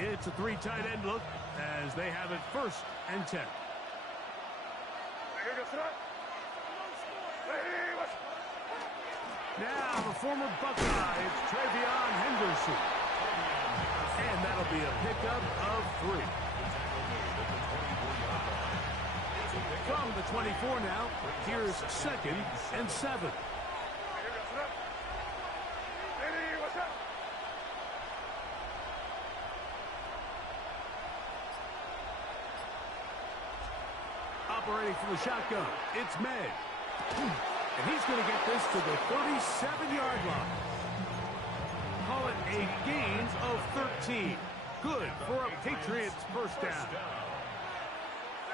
It's a 3 tight end look as they have it 1st and 10. Now the former Buckeye, it's Travion Henderson. And that'll be a pickup of 3. From the 24 now, here's 2nd and 7. Operating from the shotgun, it's May. And he's going to get this to the 37-yard line. Call it a gain of 13. Good for a Patriots 1st down.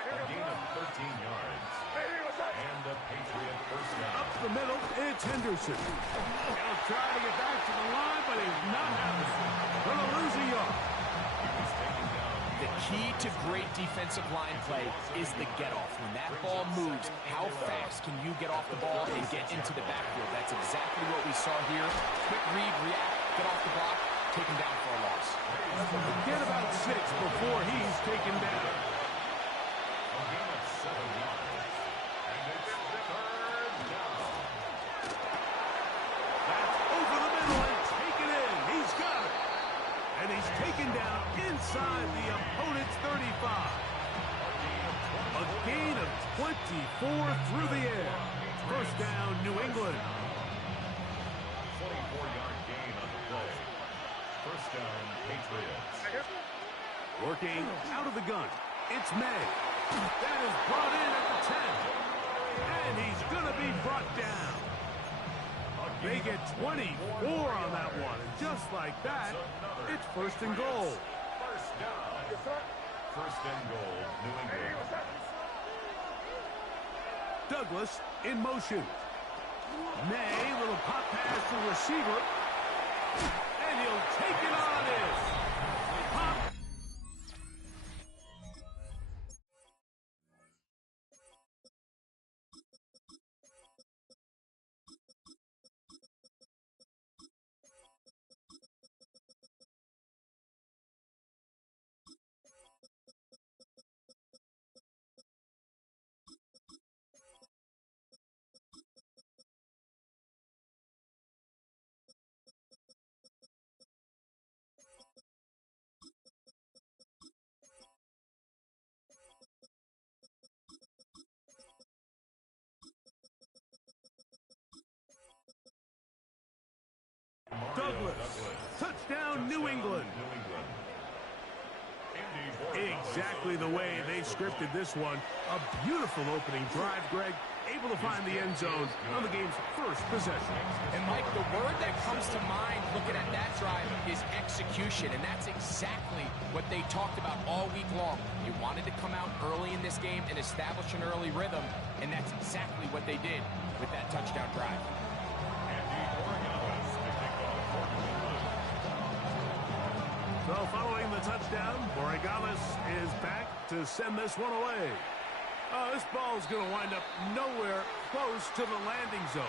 A gain of 13 yards. And a Patriot 1st down. Up the middle, it's Henderson. He'll try to get back to the line, but he's not having it. Going to lose a yard. The key to great defensive line play is the get-off. When that ball moves, how fast can you get off the ball and get into the backfield? That's exactly what we saw here. Quick read, react, get off the block, take him down for a loss. Get about 6 before he's taken down. A gain of 7 yards. And it's 3rd down. That's over the middle and taken in. He's got it. And he's taken down inside the opponent's 35. A gain of 24 through the air. 1st down, New England. 24-yard gain on the play. 1st down, Patriots. Working out of the gun. It's May. That is brought in at the 10. And he's going to be brought down. They get 24 on that one. And just like that, it's 1st and goal. 1st down. 1st and goal, New England. Douglas in motion. May, little pop pass to the receiver. And he'll take it on in. Pop. Douglas. Touchdown, New England. Exactly the way they scripted this one. A beautiful opening drive, Greg. Able to find the end zone on the game's 1st possession. And, Mike, the word that comes to mind looking at that drive is execution, and that's exactly what they talked about all week long. They wanted to come out early in this game and establish an early rhythm, and that's exactly what they did with that touchdown drive. So following the touchdown, Borregales is back to send this one away. Oh, this ball's going to wind up nowhere close to the landing zone.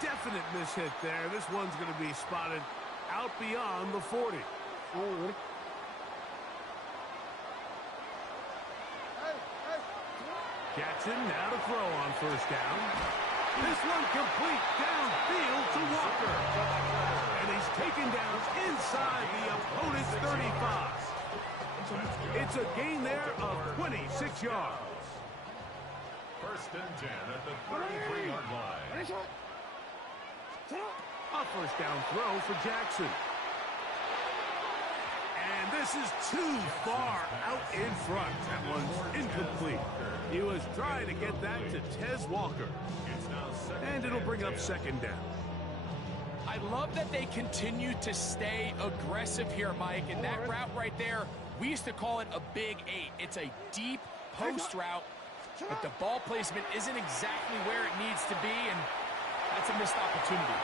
Definite mishit there. This one's going to be spotted out beyond the 40. Jackson now to throw on 1st down. This one complete downfield to Walker. And he's taken down inside the opponent's 35. It's a gain there of 26 yards. 1st and 10 at the 33-yard line. A 1st down throw for Jackson. And this is too far out in front. That one's incomplete. He was trying to get that to Tez Walker. And it'll bring up 2nd down. I love that they continue to stay aggressive here, Mike. And that route right there, we used to call it a big 8. It's a deep post route, but the ball placement isn't exactly where it needs to be, and that's a missed opportunity.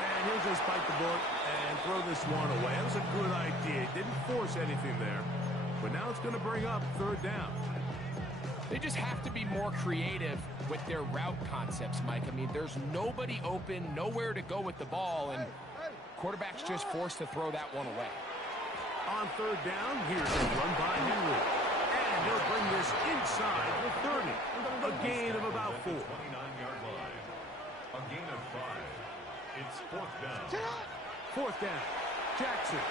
And he'll just bite the bullet and throw this one away. That was a good idea. He didn't force anything there, but now it's going to bring up 3rd down. They just have to be more creative with their route concepts, Mike. I mean, there's nobody open, nowhere to go with the ball, and Quarterback's just forced to throw that one away. On third down, here's a run by Henry. And he'll bring this inside the 30. A gain of about 4. 29-yard line. A gain of 5. It's fourth down. Fourth down. Jackson.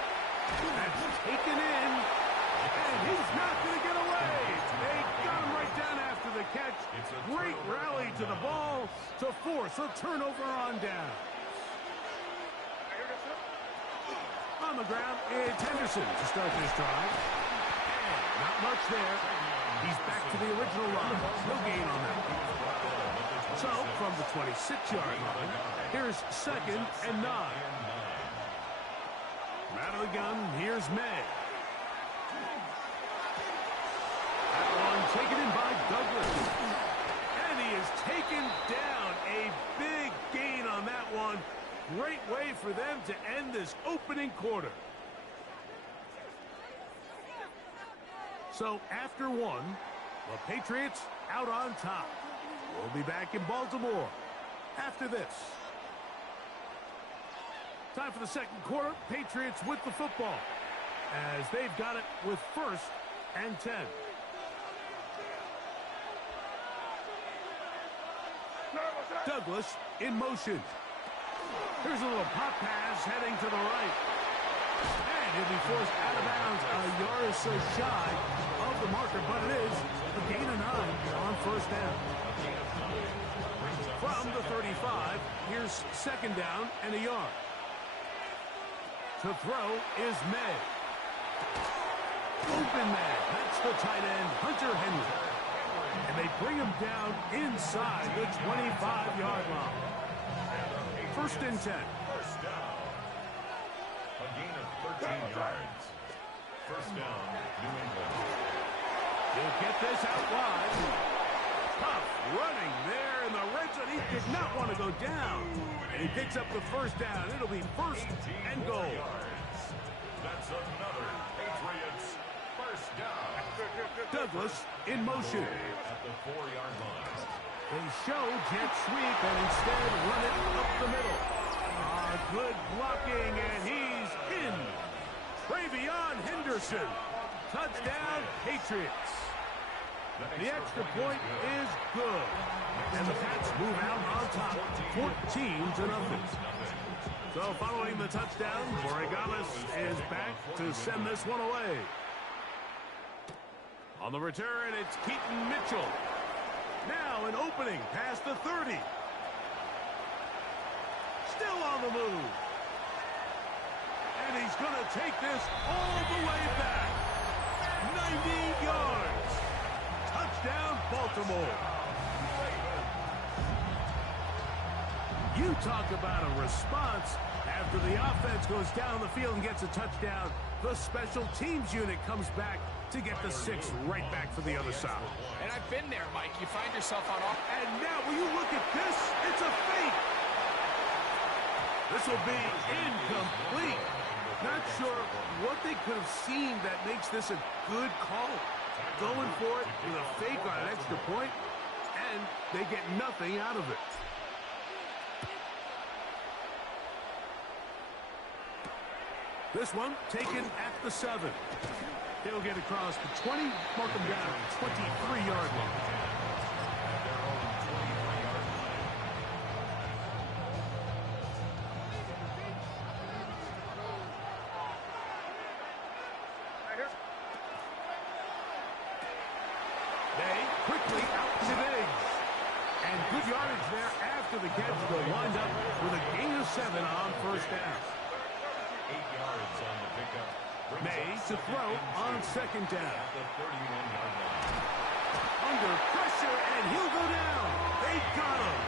That's taken in. And he's not going to get away. They got him right down after the catch. Great rally to the ball to force a turnover on down. On the ground, it's Henderson to start this drive. And not much there. He's back to the original line. No gain on that. So, from the 26-yard line, here's 2nd and 9. Out of the gun, here's May. That one taken in by Douglas. And he is taken down. A big gain on that one. Great way for them to end this opening quarter. So after one, the Patriots out on top. We'll be back in Baltimore after this. Time for the second quarter. Patriots with the football as they've got it with 1st and 10. Douglas in motion. Here's a little pop pass heading to the right. And he'll be forced out of bounds a yard or so shy of the marker, but it is a gain of 9 on 1st down. From the 35, here's 2nd down and a yard. To throw is May. Open man. That's the tight end, Hunter Henry. And they bring him down inside the 25-yard line. 1st and 10. First down. A gain of 13 yards. First down, New England. He'll get this out wide. Tough running there in the red zone. He did not want to go down. And he picks up the 1st down. It'll be 1st and goal. Yards. That's another Patriots first down. Douglas in motion. At the 4-yard line. They show jet sweep and instead run it up the middle. Good blocking, and he's in. Travion Henderson. Touchdown, Patriots. The extra point is good. And the Pats move out on top, 14-0. So following the touchdown, Borregales is back to send this one away. On the return, it's Keaton Mitchell. Now an opening past the 30. Still on the move. And he's going to take this all the way back. 90 yards. Touchdown, Baltimore. You talk about a response. After the offense goes down the field and gets a touchdown, the special teams unit comes back to get the 6 right back for the other side. And I've been there, Mike. You find yourself on off. And now, will you look at this? It's a fake. This will be incomplete. Not sure what they could have seen that makes this a good call. Going for it with a fake on an extra point, and they get nothing out of it. This one taken at the 7. He'll get across the 20, mark him down at the 23-yard line. They quickly out to Diggs. And good yardage there after the catch. They'll wind up with a gain of 7 on 1st down. 8 yards on the pickup. May to throw on 2nd down. At the 31-yard line. Under pressure, and he'll go down. They got him.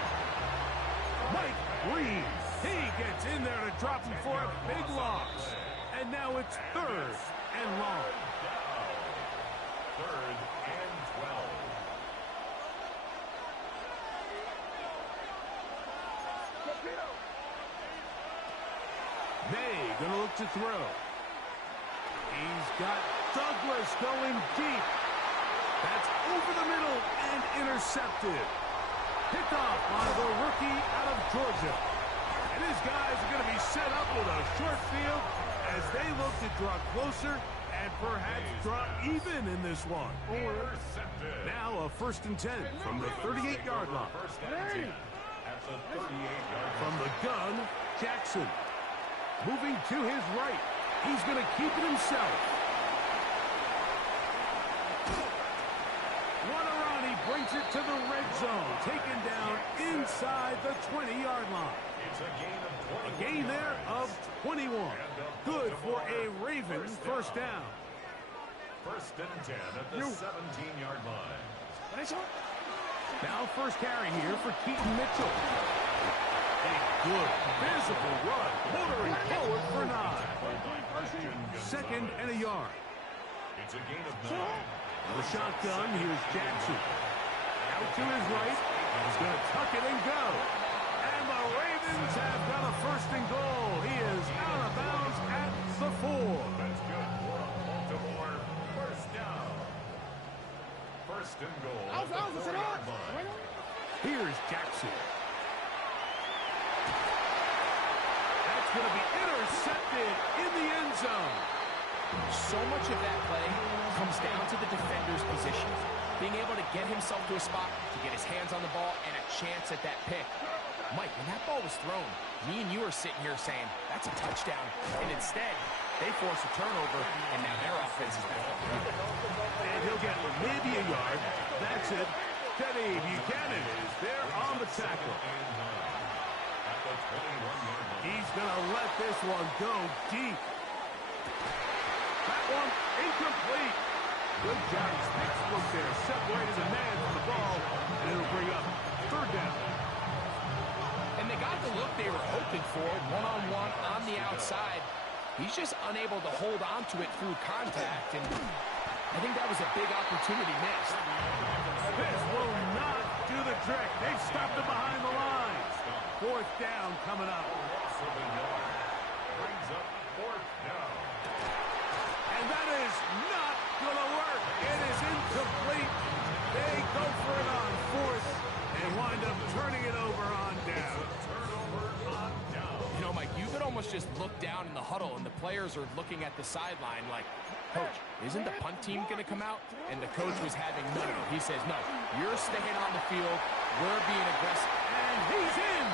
Mike Reeves. He gets in there to drop him for a big loss. And now it's 3rd and long. 3rd and 12. May gonna look to throw. He's got Douglas going deep. That's over the middle and intercepted. Picked off by the rookie out of Georgia. And And his guys are going to be set up with a short field as they look to draw closer and perhaps draw even in this one. Now a 1st and 10 from the 38-yard line. From the gun, Jackson. Moving to his right. He's going to keep it himself. He brings it to the red zone. Taken down inside the 20-yard line. A gain there of 21. Good for a Ravens first down. 1st and 10 at the 17-yard line. Now first carry here for Keaton Mitchell. A good, visible run. Motoring forward for 9. 2nd and a yard. It's a gain of 9. The shotgun, here's Jackson. Out to his right. He's going to tuck it and go. And the Ravens have got a 1st and goal. He is out of bounds at the 4. That's good for a Baltimore 1st down. 1st and goal at the 4-yard line. Here's Jackson. That's going to be intercepted in the end zone. So much of that play comes down to the defender's position. Being able to get himself to a spot, to get his hands on the ball, and a chance at that pick. Mike, when that ball was thrown, me and you are sitting here saying, that's a touchdown. And instead, they force a turnover, and now their offense is back. And he'll get maybe a yard. That's it. Teddy Buchanan is there on the tackle. He's going to let this one go deep. That one incomplete. Good job. Textbook there. Separated the man from the ball. And it'll bring up 3rd down. And they got the look they were hoping for. One-on-one on the outside. He's just unable to hold on to it through contact. And I think that was a big opportunity missed. This will not do the trick. They've stopped it behind the line. 4th down coming up. Brings up 4th down. And that is not going to work. It is incomplete. They go for it on 4th and wind up turning it over on down. You know, Mike, you could almost just look down in the huddle, and the players are looking at the sideline like, Coach, isn't the punt team going to come out? And the coach was having none of it. He says, no, you're staying on the field. We're being aggressive. And he's in.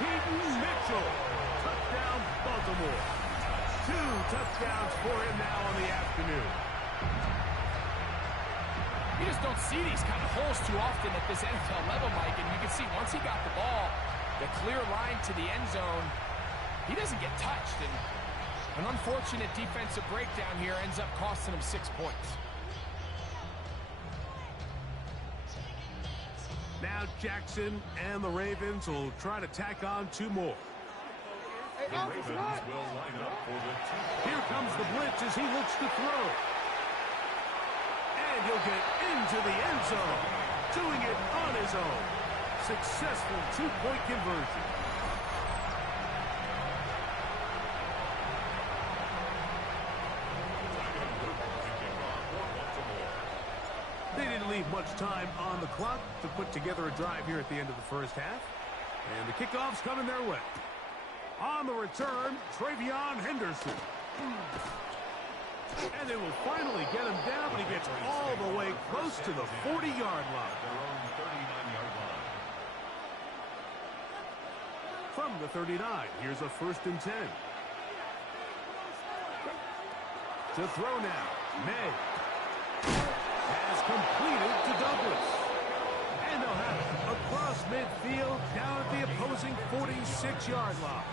Keaton Mitchell. Touchdown, Baltimore. 2 touchdowns for him now on the afternoon. You just don't see these kind of holes too often at this NFL level, Mike. And you can see once he got the ball, the clear line to the end zone, he doesn't get touched. And an unfortunate defensive breakdown here ends up costing him 6 points. Now Jackson and the Ravens will try to tack on 2 more. The Ravens will line up for the 2. Here comes the blitz as he looks to throw. And he'll get into the end zone. Doing it on his own. Successful 2-point conversion. They didn't leave much time on the clock to put together a drive here at the end of the first half. And the kickoff's coming their way. On the return, Travion Henderson. And they will finally get him down, but he gets all the way close to the 40-yard line. Their own 39-yard line. From the 39, here's a 1st and 10. To throw now, May. Has completed to Douglas. And they'll have it across midfield down at the opposing 46-yard line.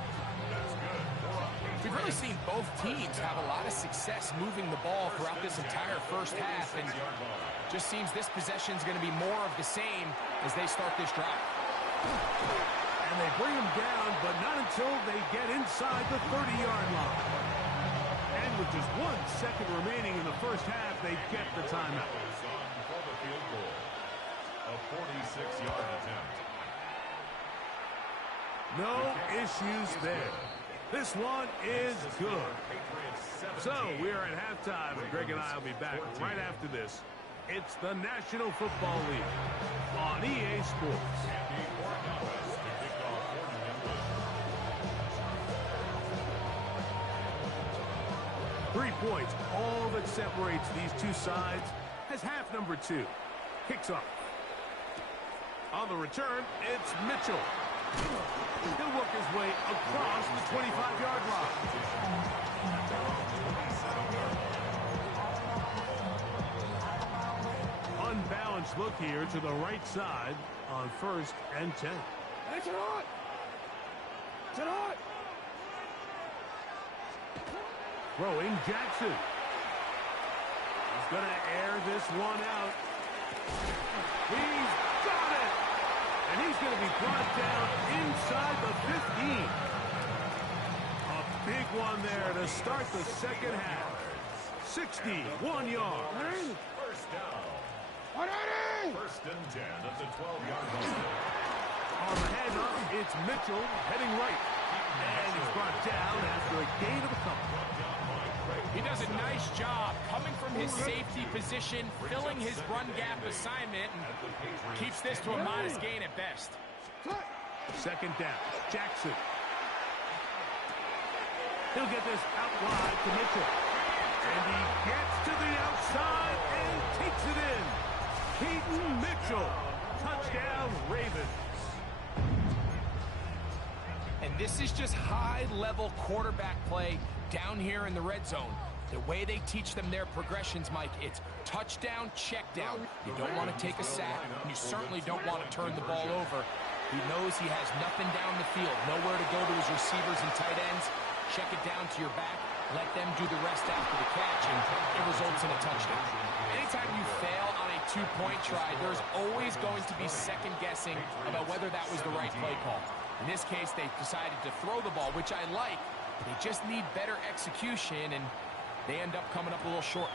We've really seen both teams have a lot of success moving the ball throughout this entire first half, and just seems this possession is going to be more of the same as they start this drive. And they bring him down, but not until they get inside the 30-yard line. And with just 1 second remaining in the first half, they get the timeout. For the field goal. A 46-yard attempt. No issues there. This one is good. So we are at halftime, and Greg and I will be back right after this. It's the National Football League on EA Sports. 3 points, all that separates these two sides, as half number 2 kicks off. On the return, it's Mitchell. He'll work his way across the 25-yard line. Unbalanced look here to the right side on 1st and 10. Throwing Jackson. He's going to air this one out. He's got it! And he's going to be brought down inside the 15. A big one there to start the second half. 61 yards. First down. 1st and 10 at the 12-yard line. On the handoff, it's Mitchell heading right. And he's brought down after a gain of a couple. He does a nice job coming from his safety position, filling his run gap assignment, and keeps this to a modest gain at best. 2nd down, Jackson. He'll get this out wide to Mitchell. And he gets to the outside and takes it in. Keaton Mitchell. Touchdown, Ravens. And this is just high-level quarterback play down here in the red zone. The way they teach them their progressions, Mike, it's touchdown, check down. You don't want to take a sack, and you certainly don't want to turn the ball over. He knows he has nothing down the field, nowhere to go to his receivers and tight ends. Check it down to your back, let them do the rest after the catch, and it results in a touchdown. Anytime you fail on a 2-point try, there's always going to be second-guessing about whether that was the right play call. In this case, they decided to throw the ball, which I like. They just need better execution, and they end up coming up a little short.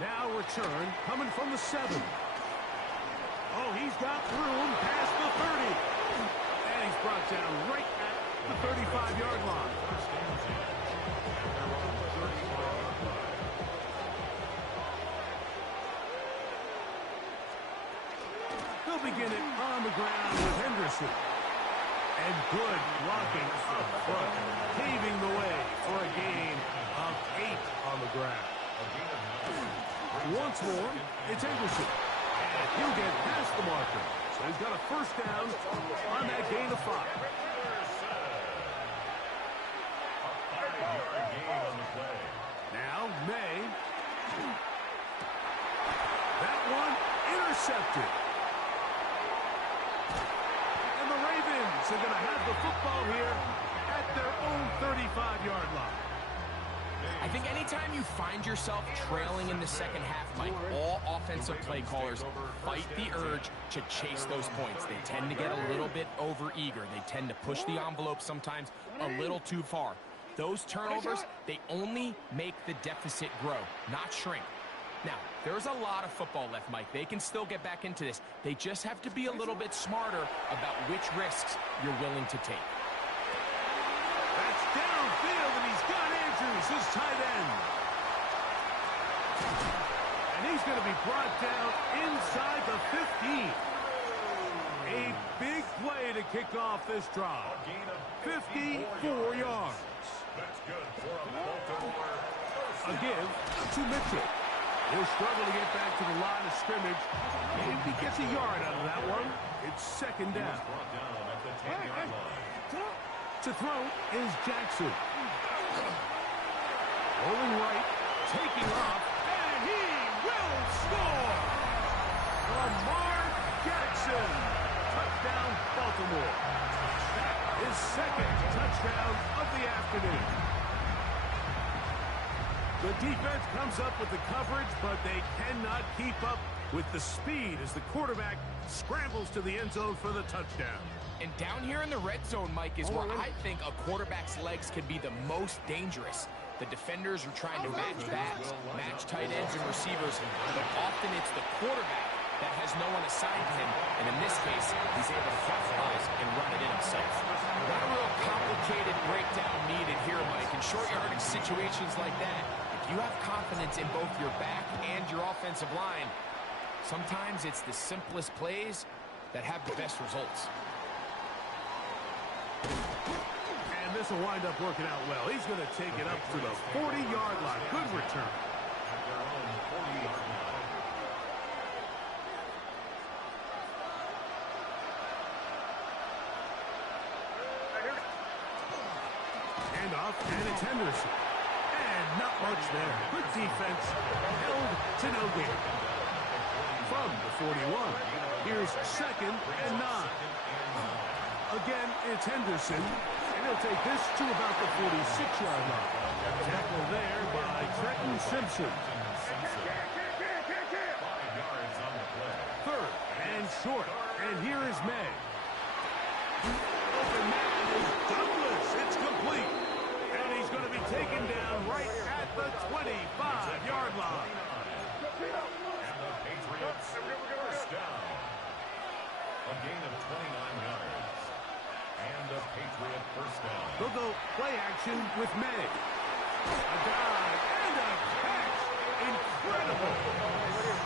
Now return coming from the 7. Oh, he's got room past the 30. And he's brought down right at the 35-yard line. They'll begin it on the ground with Henderson. And good blocking up front, paving the way for a gain of 8 on the ground. Once more, it's Henderson. And he'll get past the marker. So he's got a 1st down on that gain of 5. A 5-yard gain on the play. Now, May. That one intercepted. And the Ravens are going to have the football here at their own 35-yard line. I think anytime you find yourself trailing in the second half, Mike, all offensive play callers fight the urge to chase those points. They tend to get a little bit over-eager. They tend to push the envelope sometimes a little too far. Those turnovers, they only make the deficit grow, not shrink. Now, there's a lot of football left, Mike. They can still get back into this. They just have to be a little bit smarter about which risks you're willing to take. That's downfield, and he's got Andrews, his tight end. And he's going to be brought down inside the 15. A big play to kick off this drive. 54 yards. That's good for a Baltimore. A give to Mitchell. He'll struggle to get back to the line of scrimmage. If he gets a yard out of that one, it's 2nd down. Brought down at the 10-yard line. To throw is Jackson. Rolling right, taking off, and he will score! Lamar Jackson. Touchdown, Baltimore. That is 2nd touchdown of the afternoon. The defense comes up with the coverage, but they cannot keep up with the speed as the quarterback scrambles to the end zone for the touchdown. And down here in the red zone, Mike, is where I think a quarterback's legs can be the most dangerous. The defenders are trying to match backs, match tight ends and receivers, but often it's the quarterback that has no one assigned to him, and in this case, he's able to capitalize and run it in himself. Not a real complicated breakdown needed here, Mike. In short yardage situations like that, if you have confidence in both your back and your offensive line, sometimes it's the simplest plays that have the best results. And this will wind up working out well. He's going to take it up to the 40-yard line. Good return. At their own 40-yard line. Handoff, and it's Henderson. And not much there. Good defense. Held to no gain. From the 41, here's 2nd and 9. Again, it's Henderson, and he'll take this to about the 46-yard line. Tackle there by Trenton Simpson. 5 yards on the play. 3rd and short, and here is May. Open man is Douglas. It's complete, and he's going to be taken down right at the 25-yard line. And the Patriots first down. A gain of 29 yards. And a Patriot first down. They'll go play action with May. A dive and a catch. Incredible.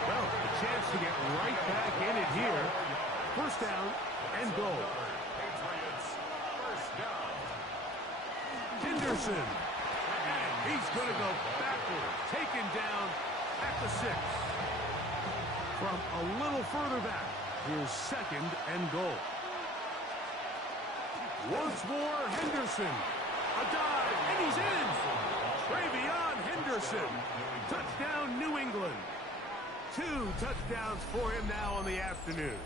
Well, a chance to get right back in it here. First down and goal. Patriots first down. Henderson. And he's going to go backward. Taken down at the 6. From a little further back, here's 2nd and goal. Once more, Henderson. A dive, and he's in. Travion Henderson. Touchdown, New England. 2 touchdowns for him now on the afternoon.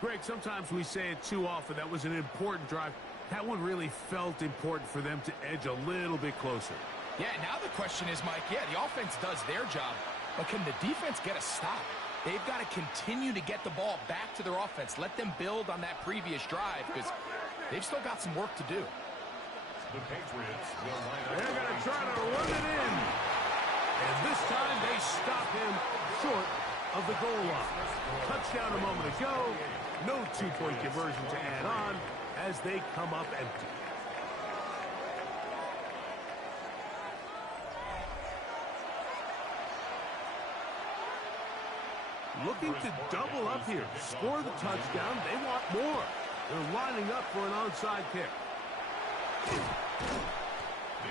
Greg, sometimes we say it too often. That was an important drive. That one really felt important for them to edge a little bit closer. Yeah, now the question is, Mike, yeah, the offense does their job, but can the defense get a stop? They've got to continue to get the ball back to their offense. Let them build on that previous drive because they've still got some work to do. The Patriots will line up. They're going to try to run it in. And this time they stop him short of the goal line. Touchdown a moment ago. No 2-point conversion to add on as they come up empty. Looking to double up here. Score the touchdown. They want more. They're lining up for an onside kick.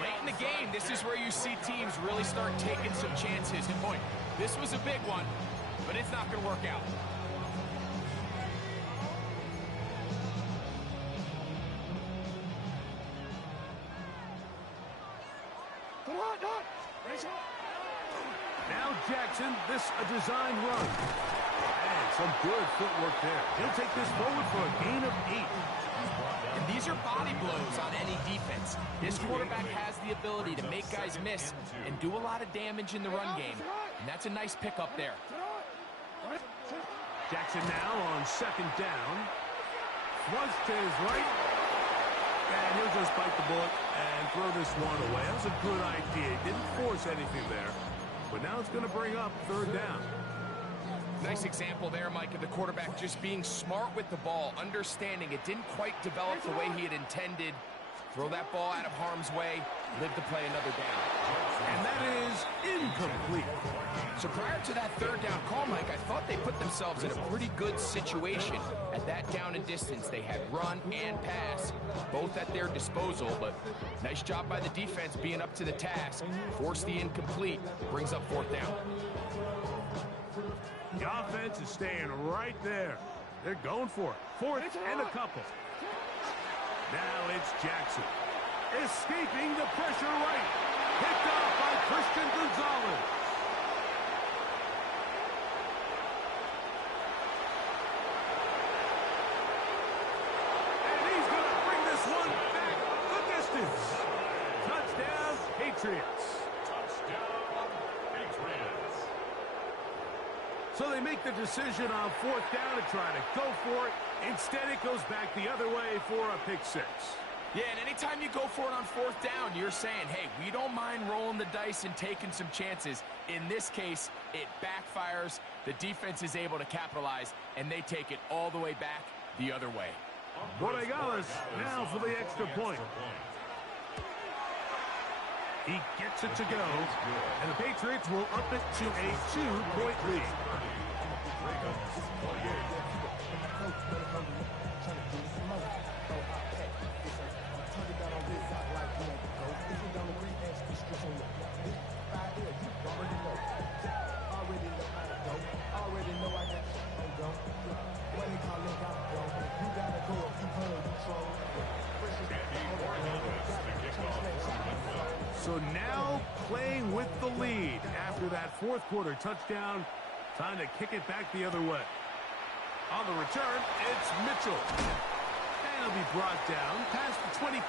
Late in the game, this is where you see teams really start taking some chances. And boy, this was a big one, but it's not going to work out. Now Jackson, this a designed run. And some good footwork there. He'll take this forward for a gain of 8. And these are body blows on any defense. This quarterback has the ability to make guys miss and do a lot of damage in the run game. And that's a nice pickup there. Jackson now on 2nd down. Flush to his right. And he'll just bite the bullet and throw this one away. That was a good idea. He didn't force anything there. But now it's going to bring up 3rd down. Nice example there, Mike, of the quarterback just being smart with the ball, understanding it didn't quite develop the way he had intended. Throw that ball out of harm's way, live to play another down. And that is incomplete. So prior to that 3rd down call, Mike, I thought they put themselves in a pretty good situation. At that down and distance, they had run and pass, both at their disposal, but nice job by the defense being up to the task. Force the incomplete, brings up 4th down. The offense is staying right there. They're going for it. 4th and a couple. Now it's Jackson. Escaping the pressure right. Picked off by Christian Gonzalez. And he's going to bring this one back the distance. Touchdown, Patriots. Touchdown, Patriots. So they make the decision on 4th down to try to go for it. Instead, it goes back the other way for a pick 6. Yeah, and anytime you go for it on 4th down, you're saying, hey, we don't mind rolling the dice and taking some chances. In this case, it backfires. The defense is able to capitalize, and they take it all the way back the other way. Borregales now for the extra point. He gets it to go, and the Patriots will up it to a 2-point lead. So now playing with the lead after that fourth quarter touchdown. Time to kick it back the other way. On the return, it's Mitchell. And he'll be brought down past the 25.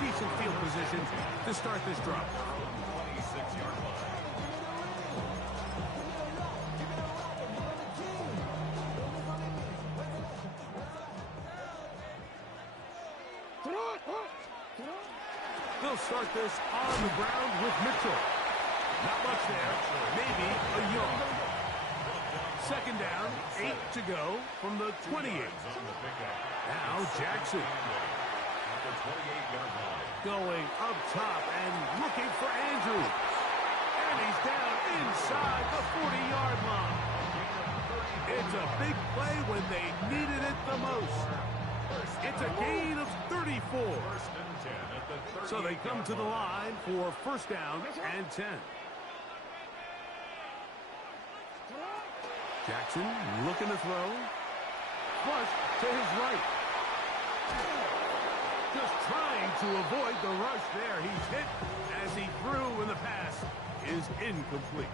Decent field position to start this drive. 26-yard line. They'll start this on the ground with Mitchell. Not much there. Maybe a yard. Second down, 8 to go from the 28. Now Jackson. Going up top and looking for Andrews. And he's down inside the 40-yard line. It's a big play when they needed it the most. It's a gain of 34. So they come to the line for first down and 10. Jackson looking to throw. Flush to his right. Just trying to avoid the rush there. He's hit as he threw, and the pass is incomplete.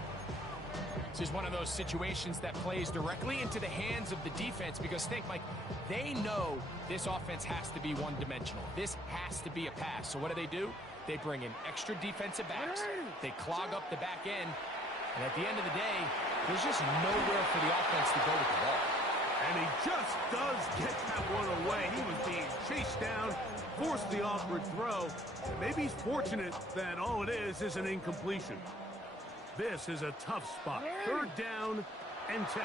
This is one of those situations that plays directly into the hands of the defense because think, Mike, they know this offense has to be one-dimensional. This has to be a pass. So what do? They bring in extra defensive backs. They clog up the back end. And at the end of the day, there's just nowhere for the offense to go with the ball. And he just does get that one away. He was being chased down, forced the awkward throw. And maybe he's fortunate that all it is an incompletion. This is a tough spot. Third down and 10.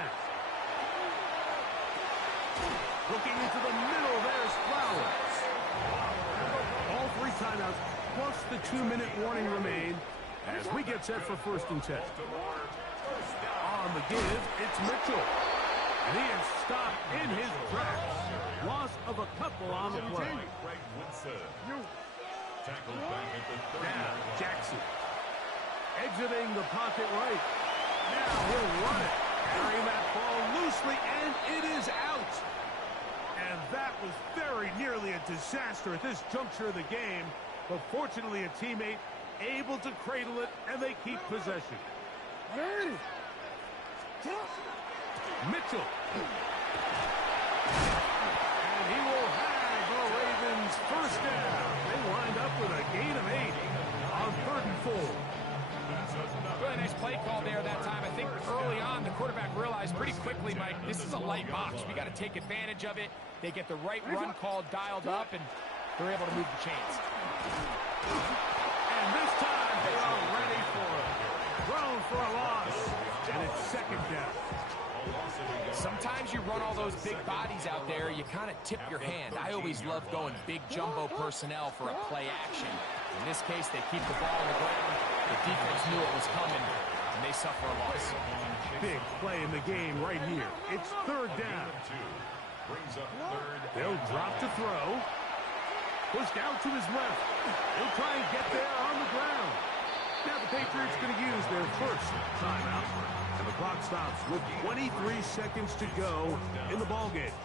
Looking into the middle, there's Flowers. All three timeouts, plus the 2-minute warning remain as we get set for first and 10. On the give, it's Mitchell. And he is stopped in his tracks. Loss of a couple on the play. Now, Jackson. Exiting the pocket right. Now he'll run it. Carrying that ball loosely, and it is out. And that was very nearly a disaster at this juncture of the game. But fortunately, a teammate able to cradle it, and they keep possession. Mitchell. And he will have the Ravens first down. They wind up with a gain of 8 on 3rd and 4. Really nice play call there that time. I think early on, the quarterback realized pretty quickly, Mike, this is a light box. We got to take advantage of it. They get the right run call dialed up, and they're able to move the chains. And this time, they are ready for it. Thrown for a loss, and it's second down. Sometimes you run all those big bodies out there, you kind of tip your hand. I always love going big jumbo personnel for a play action. In this case, they keep the ball on the ground. The defense knew it was coming, and they suffer a loss. Big play in the game right here. It's third down. They'll drop to throw. Pushed out to his left. He'll try and get there on the ground. Now the Patriots going to use their first timeout. And the clock stops with 23 seconds to go in the ballgame.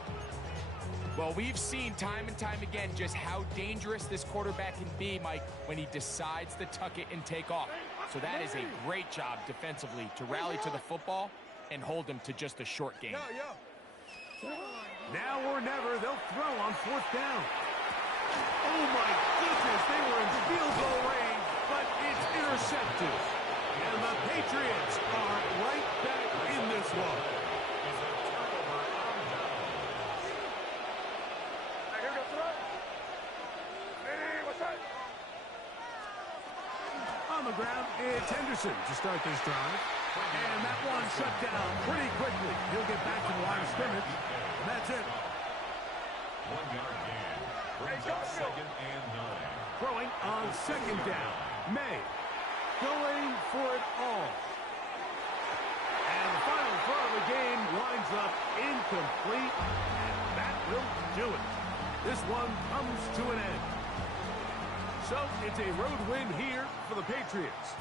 Well, we've seen time and time again just how dangerous this quarterback can be, Mike, when he decides to tuck it and take off. So that is a great job defensively to rally to the football and hold him to just a short game. Now or never, they'll throw on fourth down. Oh, my goodness, they were in field goal range, but it's intercepted. And the Patriots are right back in this one. On the ground, it's Henderson to start this drive. And that one shut down pretty quickly. He'll get back to the line of scrimmage. And that's it. 1 yard gain. Brings up second and 9. Throwing on second down. May going for it all. And the final throw of the game winds up incomplete. And that will do it. this one comes to an end. So it's a road win here for the Patriots.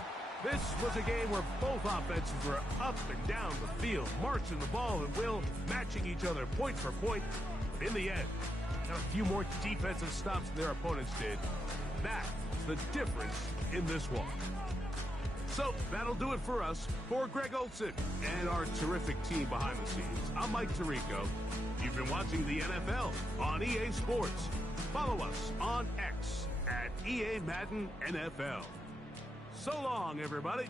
This was a game where both offenses were up and down the field, marching the ball and will, matching each other point for point. But in the end, got a few more defensive stops than their opponents did. That's the difference in this one. So that'll do it for us. For Greg Olson and our terrific team behind the scenes, I'm Mike Tirico. You've been watching the NFL on EA Sports. Follow us on X at EA Madden NFL. So long, everybody.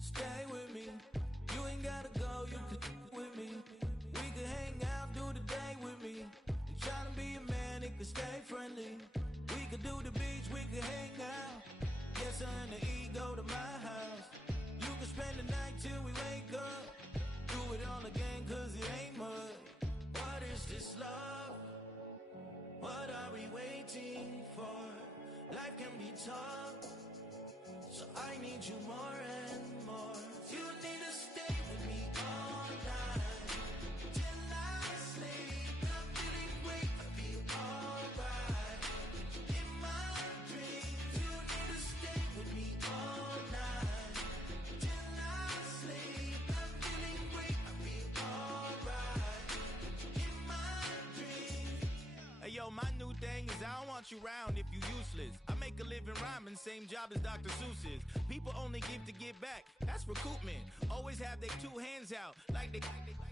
Stay with me. You ain't gotta go, you could with me. We could hang out, do the day with me. You tryna be a man, it could stay friendly. We could do the beach, we could hang out. Yes, her and the E go to my house. You could spend the night till we wake up. Do it all again, cause it ain't mud. What is this love? What are we waiting for? Life can be tough, so I need you more and more. You need to stay with me all night till I sleep. I'm feeling great, I'll be alright. In my dreams, you need to stay with me all night till I sleep. I'm feeling great, I'll be alright. In my dreams. Hey yo, my new thing is I don't want you round if you useless. I make a living rhyming, same job as Dr. Seuss's. People only give to get back, that's recoupment. Always have their two hands out, like they.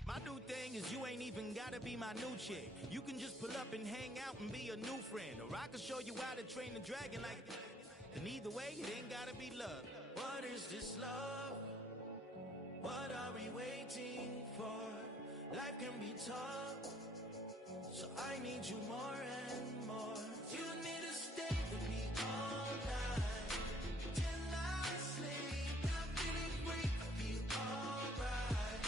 My new thing is you ain't even gotta be my new chick. You can just pull up and hang out and be a new friend. Or I can show you how to train the dragon like. And either way, it ain't gotta be love. What is this love? What are we waiting for? Life can be tough, so I need you more and more. You need to stay with me all night till I sleep. I'm feeling great, I'll be alright.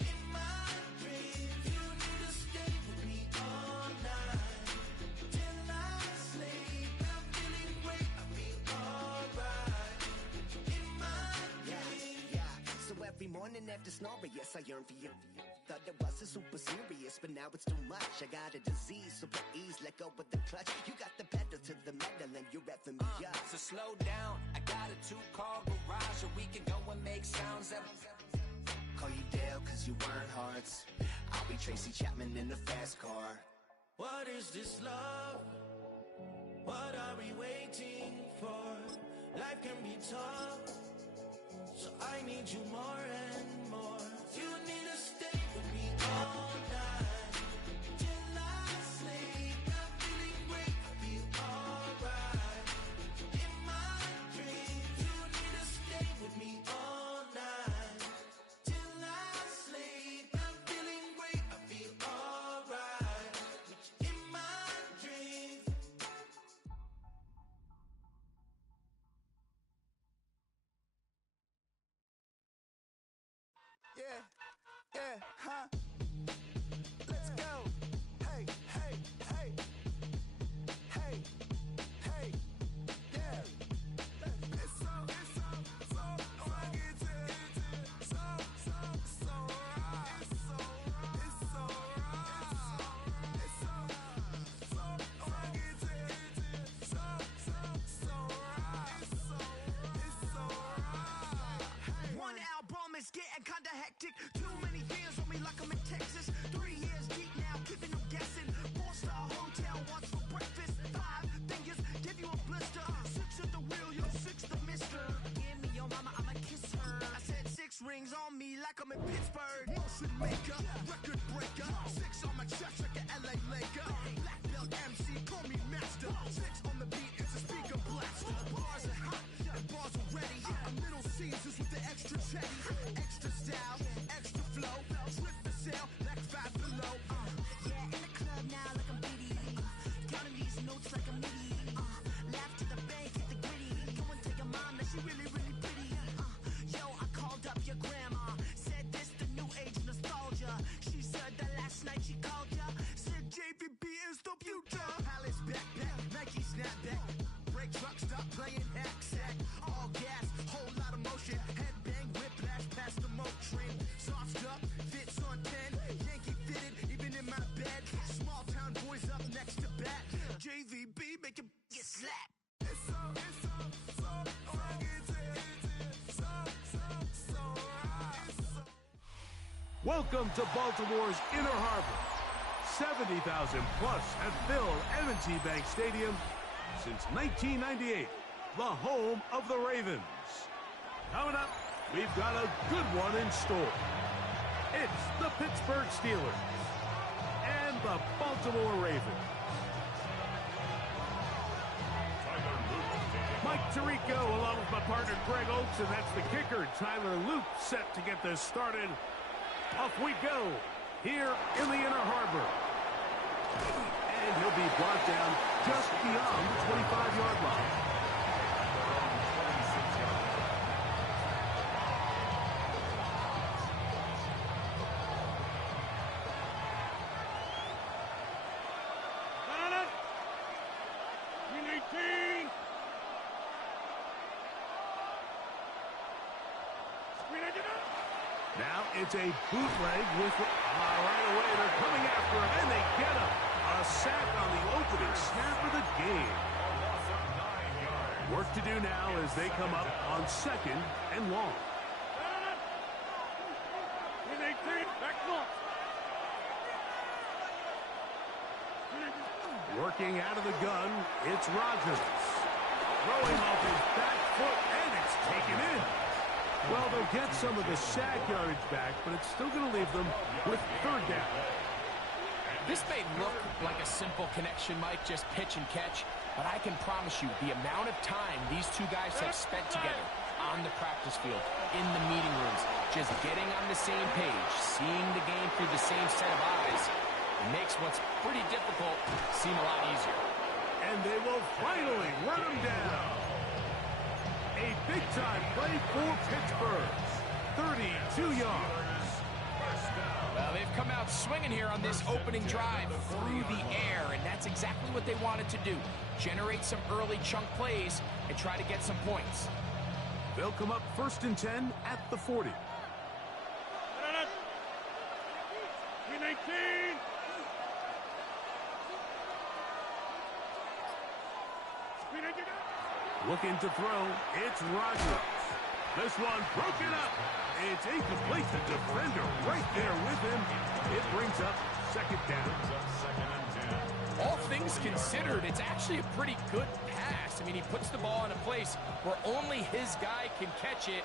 In my dreams, you need to stay with me all night till I sleep. I'm feeling great, I'll be alright. In my dreams. Yeah. So every morning after snoring, yes, I yearn for you. Thought it wasn't super serious, but now it's too much. I got a disease, so please let go with the clutch. You got the pedal to the metal and you're revving me up. So slow down, I got a 2-car garage, or we can go and make sounds that. Call you Dale, cause you weren't hearts. I'll be Tracy Chapman in a fast car. What is this love? What are we waiting for? Life can be tough, so I need you more and more. You need to stay with me all night till I sleep. I'm feeling great, I'll be alright. In my dreams, you need to stay with me all night till I sleep. I'm feeling great, I'll be alright. In my dreams. Yeah, huh? Let's go. Hey, hey, hey. Hey, hey, yeah. It's so funky, so right. It's so right. It's so funky, so right. It's so right. One album is getting kinda hectic. Too many years on me like I'm in Texas. 3 years deep now, keeping them guessing. 4-star hotel once for breakfast. 5 fingers, give you a blister. 6 at the wheel, you're 6 the mister. Give me your mama, I'ma kiss her. I said 6 rings on me like I'm in Pittsburgh. Motion maker, record breaker. 6 on my chest like an LA Laker. Black MC, call me master. 6 on the beat, it's a speaker blaster. Bars are hot, and bars are ready. A middle Caesars with the extra chetty. Extra style, extra flow. Drip for sale, like 5 below. Yeah, in the club now like I'm BD. Counting these notes like I'm MIDI. Laugh to the bank, hit the gritty. Go and take a mom that she really, really pretty. Yo, I called up your grandma. Said this the new age nostalgia. She said that last night she called ya. Said JVB is the future. Palace backpack, Nike snapback. Break truck, stop playing hack sack. All gas, whole lot of motion. Headbang, whiplash, past the mo train. Sauced up, fits on 10. Yankee fitted, even in my bed. Small town boys up next to bat. JVB, make it get slapped. It's so Welcome to Baltimore's Inner Harbor. 70,000 plus have filled M&T Bank Stadium since 1998, the home of the Ravens. Coming up, we've got a good one in store. It's the Pittsburgh Steelers and the Baltimore Ravens. Mike Tirico along with my partner Greg Oakes, and that's the kicker, Tyler Luke, set to get this started. Off we go here in the Inner Harbor. And he'll be brought down just beyond the 25-yard line. Now it's a bootleg with right away. They're coming after him, and they get him. A sack on the opening snap of the game. Work to do now as they come up on 2nd and long. Working out of the gun, it's Rodgers. Throwing off his back foot, and it's taken in. Well, they'll get some of the sack yardage back, but it's still going to leave them with 3rd down. This may look like a simple connection, Mike, just pitch and catch, but I can promise you the amount of time these two guys have spent together on the practice field, in the meeting rooms, just getting on the same page, seeing the game through the same set of eyes, it makes what's pretty difficult seem a lot easier. And they will finally run him down. A big-time play for Pittsburgh. 32 yards. Well, they've come out swinging here on this opening drive through the air, and that's exactly what they wanted to do. Generate some early chunk plays and try to get some points. They'll come up 1st and 10 at the 40. Looking to throw, it's Rodgers. This one broken up. It's incomplete. The defender right there with him. It brings up 2nd down. All things considered, it's actually a pretty good pass. I mean, he puts the ball in a place where only his guy can catch it.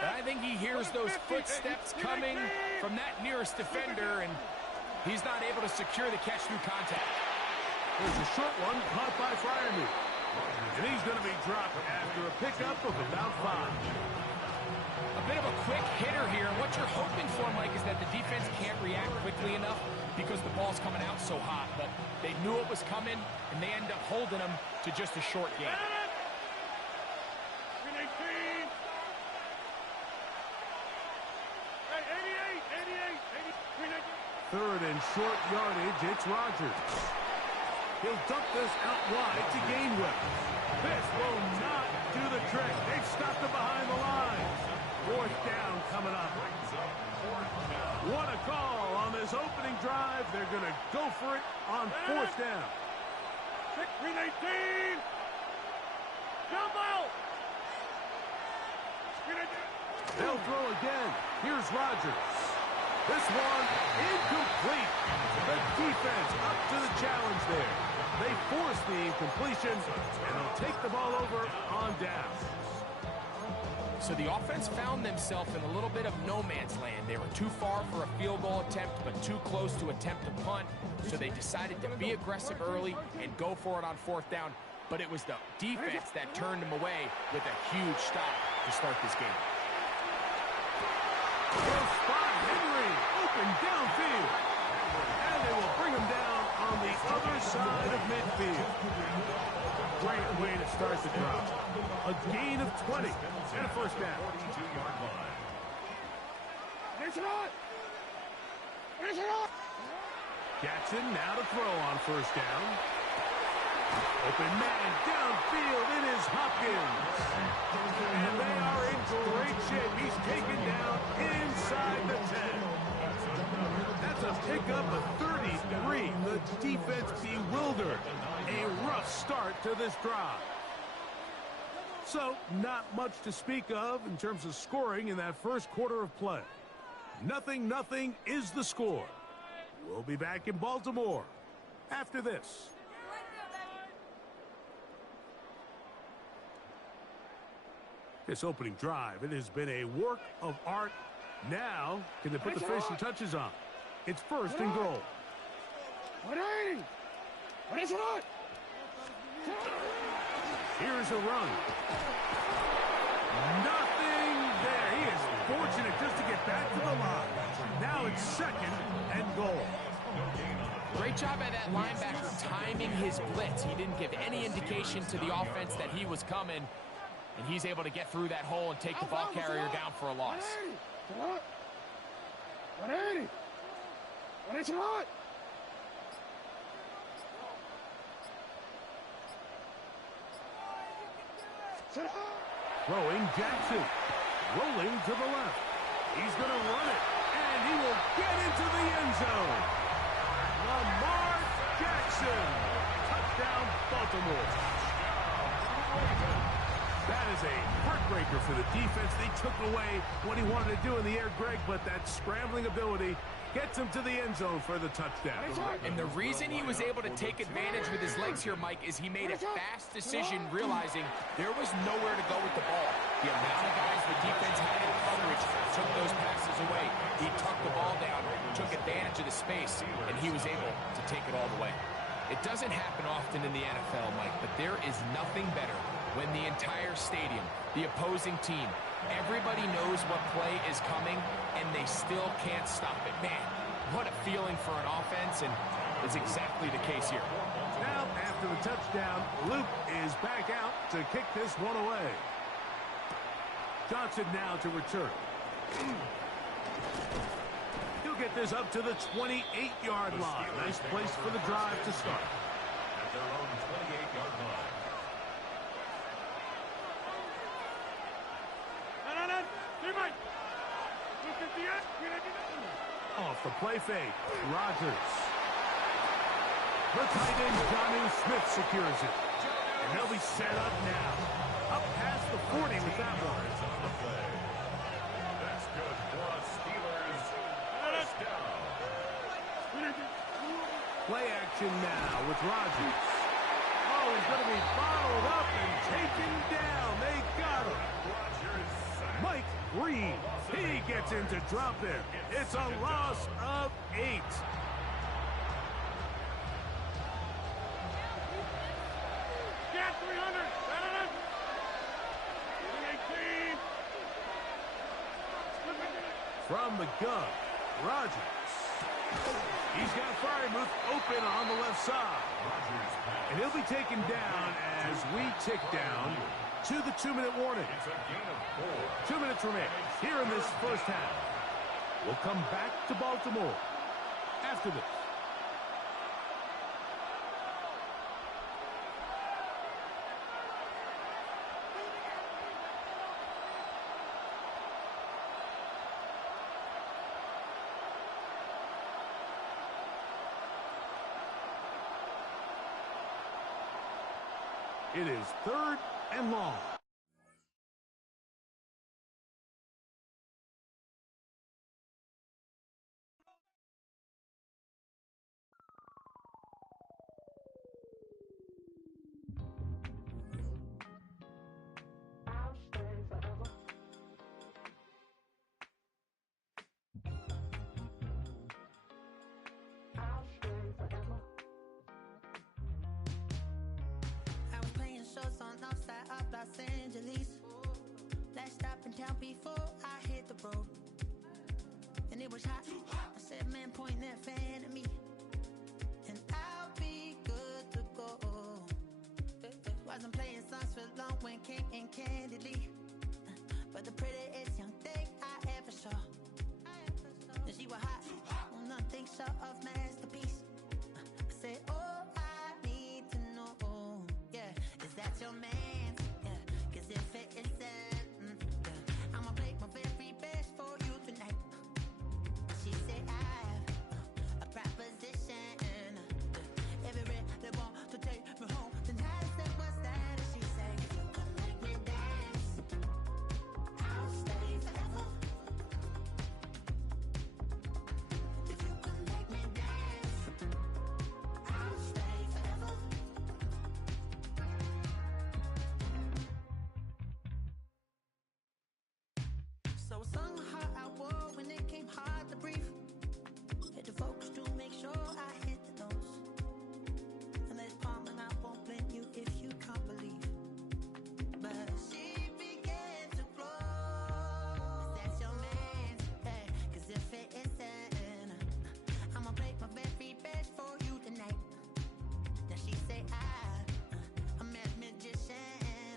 But I think he hears those footsteps coming from that nearest defender, and he's not able to secure the catch through contact. There's a short one caught by Freiermuth. And he's going to be dropped after a pickup of about 5. A bit of a quick hitter here. What you're hoping for, Mike, is that the defense can't react quickly enough because the ball's coming out so hot. But they knew it was coming, and they end up holding him to just a short game. 3rd and short yardage, it's Rodgers. He'll dump this out wide to Gainwell. This will not do the trick. They've stopped him behind the line. 4th down coming up. What a call on this opening drive. They're going to go for it on 4th down. 18. Jump out. They'll throw again. Here's Rodgers. This one incomplete. The defense up to the challenge there. They force the incompletion, and they'll take the ball over on downs. So the offense found themselves in a little bit of no man's land. They were too far for a field goal attempt, but too close to attempt a punt. So they decided to be aggressive early and go for it on 4th down. But it was the defense that turned them away with a huge stop to start this game. They'll spot Henry open downfield. And they will bring him down on the other side of midfield. Great way to start the drive. A gain of 20 and a 1st down. 42-yard line. Jackson now to throw on 1st down. Open man downfield. It is Hopkins. And they are in great shape. He's taken down inside the 10. That's a pickup of 33. The defense bewildered. A rough start to this drive. So, not much to speak of in terms of scoring in that first quarter of play. 0-0 is the score. We'll be back in Baltimore after this. This opening drive, it has been a work of art. Now, can they put the finishing touches on? It's 1st and goal. Here's a run. Nothing there. He is fortunate just to get back to the line. Now it's 2nd and goal. Great job by that linebacker timing his blitz. He didn't give any indication to the offense that he was coming, and he's able to get through that hole and take the ball carrier down for a loss. Throwing Jackson. Rolling to the left. He's going to run it. And he will get into the end zone. Lamar Jackson. Touchdown, Baltimore. That is a heartbreaker for the defense. They took away what he wanted to do in the air, Greg, but that scrambling ability gets him to the end zone for the touchdown. And the reason he was able to take advantage with his legs here, Mike, is he made a fast decision realizing there was nowhere to go with the ball. The amount of guys the defense had in coverage took those passes away. He tucked the ball down, took advantage of the space, and he was able to take it all the way. It doesn't happen often in the NFL, Mike, but there is nothing better when the entire stadium, the opposing team, everybody knows what play is coming, and they still can't stop it. Man, what a feeling for an offense, and it's exactly the case here. Now, after the touchdown, Luke is back out to kick this one away. Johnson now to return. He'll get this up to the 28-yard line. Nice place for the drive to start. At their own 28-yard line. Off the play fake, Rodgers. The tight end, Johnny Smith, secures it. And they'll be set up now. Up past the 40 with that one. On the play. That's good for a Steelers first down. Play action now with Rodgers. Oh, he's going to be bottled up and taken down. They got him. Mike Green, he gets into drop in. It's a loss of 8. Get 300. From the gun, Rodgers. He's got Freiermuth open on the left side. And he'll be taken down as we tick down to the 2-minute warning. It's a gain of 4. 2 minutes remain here in this first half. We'll come back to Baltimore after this. It is 3rd and long. in town before I hit the road. And it was hot. I said, man, point that fan at me, and I'll be good to go. Wasn't playing songs for long when came in candidly, but the prettiest young thing I ever saw. And she was hot, nothing short of masterpiece. I said, oh, I need to know, yeah, is that your man? Yeah, 'cause if it isn't, yeah, I'ma play my very best for you tonight. She said, I have a proposition. Every red they want to take me home tonight. I said, what's that? And she said, if you can make me dance, I'll stay forever. If you can make me dance, I'll stay forever. So I sung how I wore when it came hard to breathe. Had to focus to make sure I hit the notes. And there's palm and I won't blame you if you can't believe. But she began to flow. That's your man, hey, 'cause if it isn't, I'ma play my very best for you tonight. Now she say I'm a magician,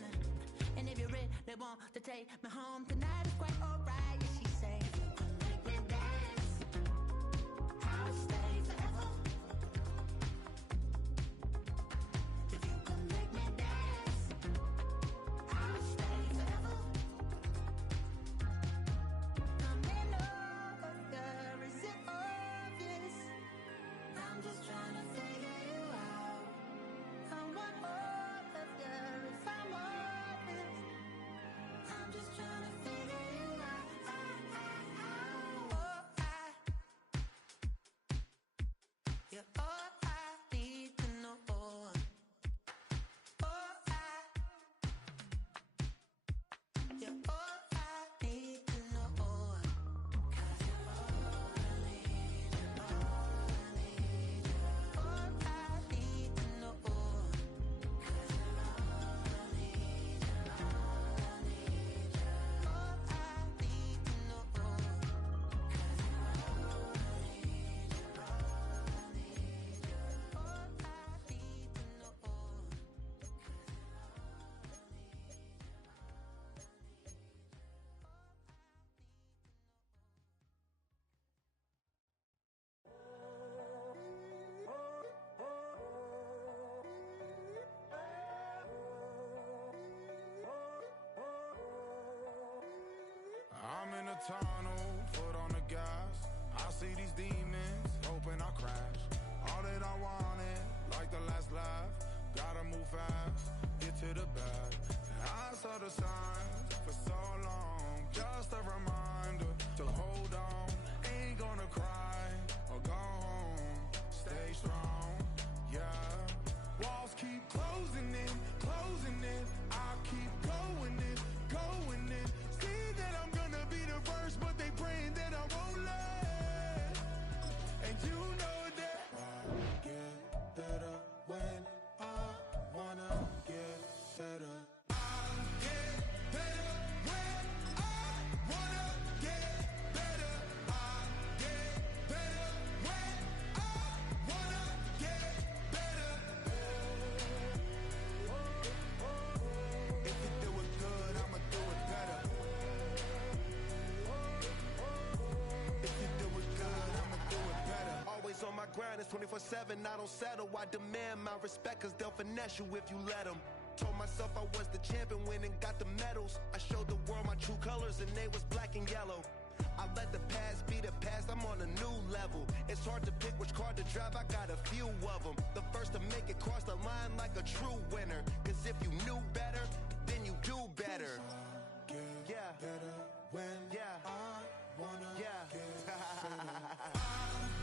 and if you're ready, they want to take me home tonight. It's quite alright. Yeah, she say, if you can make me dance, I'll stay forever. If you can make me dance, I'll stay forever. I'm in love, girl, is it obvious? I'm just trying to figure you out. I want all of you if I'm honest. I'm just trying to figure you out. You're all I need to know. You're all I need to know. 'Cause you're all I need, all I need, all I need to know. 'Cause you're all I need, all I need, all I need to know. 'Cause you're all I need, all I need, all I need to know. I'm in a tunnel, foot on the gas. I see these demons, hoping I crash. All that I wanted, like the last laugh. Gotta move fast, get to the bag. I saw the signs for so long, just a reminder to hold on. Ain't gonna cry or go home, stay strong, yeah. Walls keep closing in, I keep going in, going in. See that I'm gonna be the first, but they praying that I won't let. And you know that I get better when I wanna get better. I get better when I wanna get better. I get better when I wanna get better. If you do it good, I'ma do it better. If you do it good, I'ma do it better. Always on my grind, it's 24/7, I don't settle. I demand my respect, 'cause they'll finesse you if you let them. Told myself I was the champion, went and got the medals. I showed the world my true colors and they was black and yellow. I let the past be the past, I'm on a new level. It's hard to pick which car to drive, I got a few of them. The first to make it cross the line like a true winner. 'Cause if you knew better, then you do better. Yeah. Better when Yeah. I wanna Yeah. get better.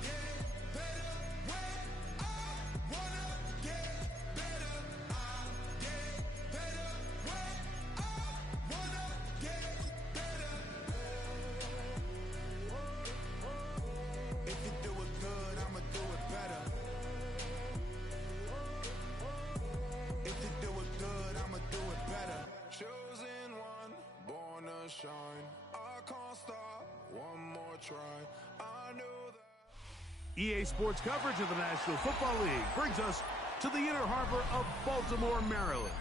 Get better when I wanna get better. I get better when I wanna get better. If you do it good, I'ma do it better. gonna shine. I can't stop. One more try. I know that. EA Sports coverage of the National Football League brings us to the inner harbor of Baltimore, Maryland,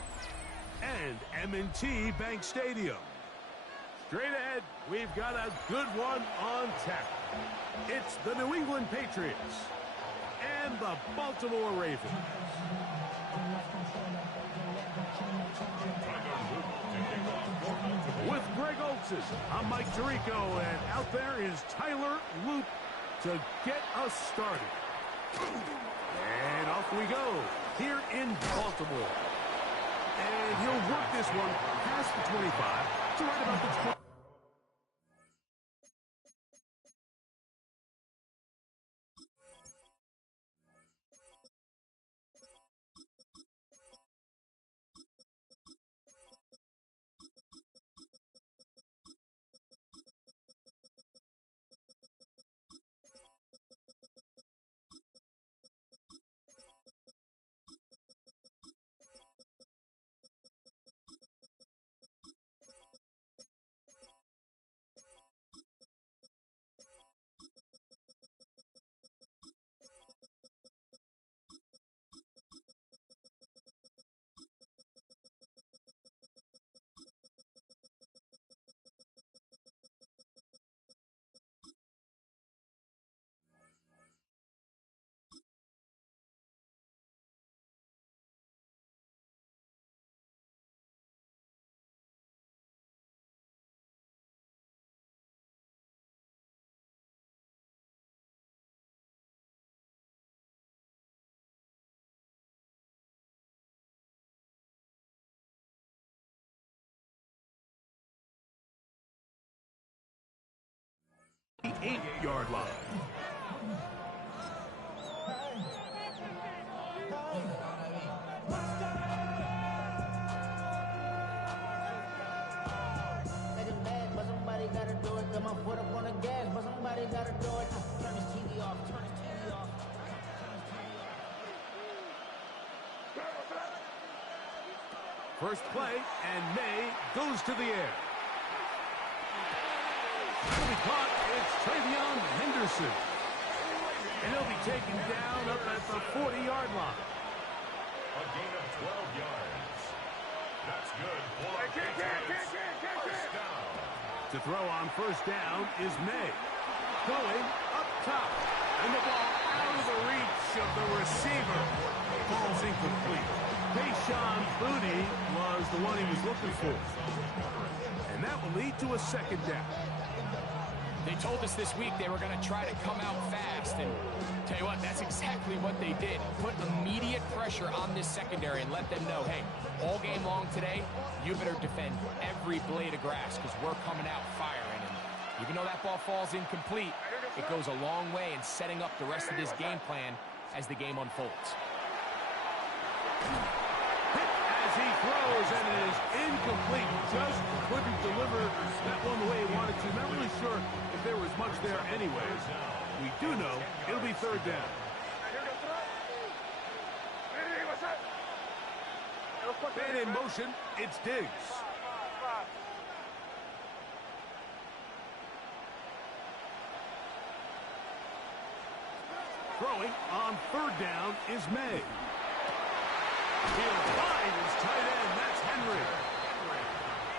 and M&T Bank Stadium. Straight ahead, we've got a good one on tap. It's the New England Patriots and the Baltimore Ravens. With Greg Olson, I'm Mike Tirico, and out there is Tyler Loop to get us started. And off we go here in Baltimore. And he'll work this one past the 25 to right about the 20. The 8-yard line. Make it bad, but somebody gotta do it. Got my foot up on the gas, but somebody gotta do it. Turn his TV off, turn his TV off. First play, and May goes to the air. That'll be caught. It's Travion Henderson. And he'll be taken down up at the 40-yard line. A gain of 12 yards. That's good for our Patriots. First down. To throw on first down is May. Going up top. And the ball out of the reach of the receiver. Ball's incomplete. Payshawn Booty was the one he was looking for. And that will lead to a second down. They told us this week they were going to try to come out fast, and tell you what, that's exactly what they did. Put immediate pressure on this secondary and let them know, hey, all game long today, you better defend every blade of grass because we're coming out firing. And even though that ball falls incomplete, it goes a long way in setting up the rest of this game plan as the game unfolds. As he throws, and it is incomplete. Just couldn't deliver that one the way he wanted to. Not really sure if there was much there anyways. We do know it'll be third down. Man in motion, it's Diggs. Throwing on third down is May. He'll find his tight end. That's Henry.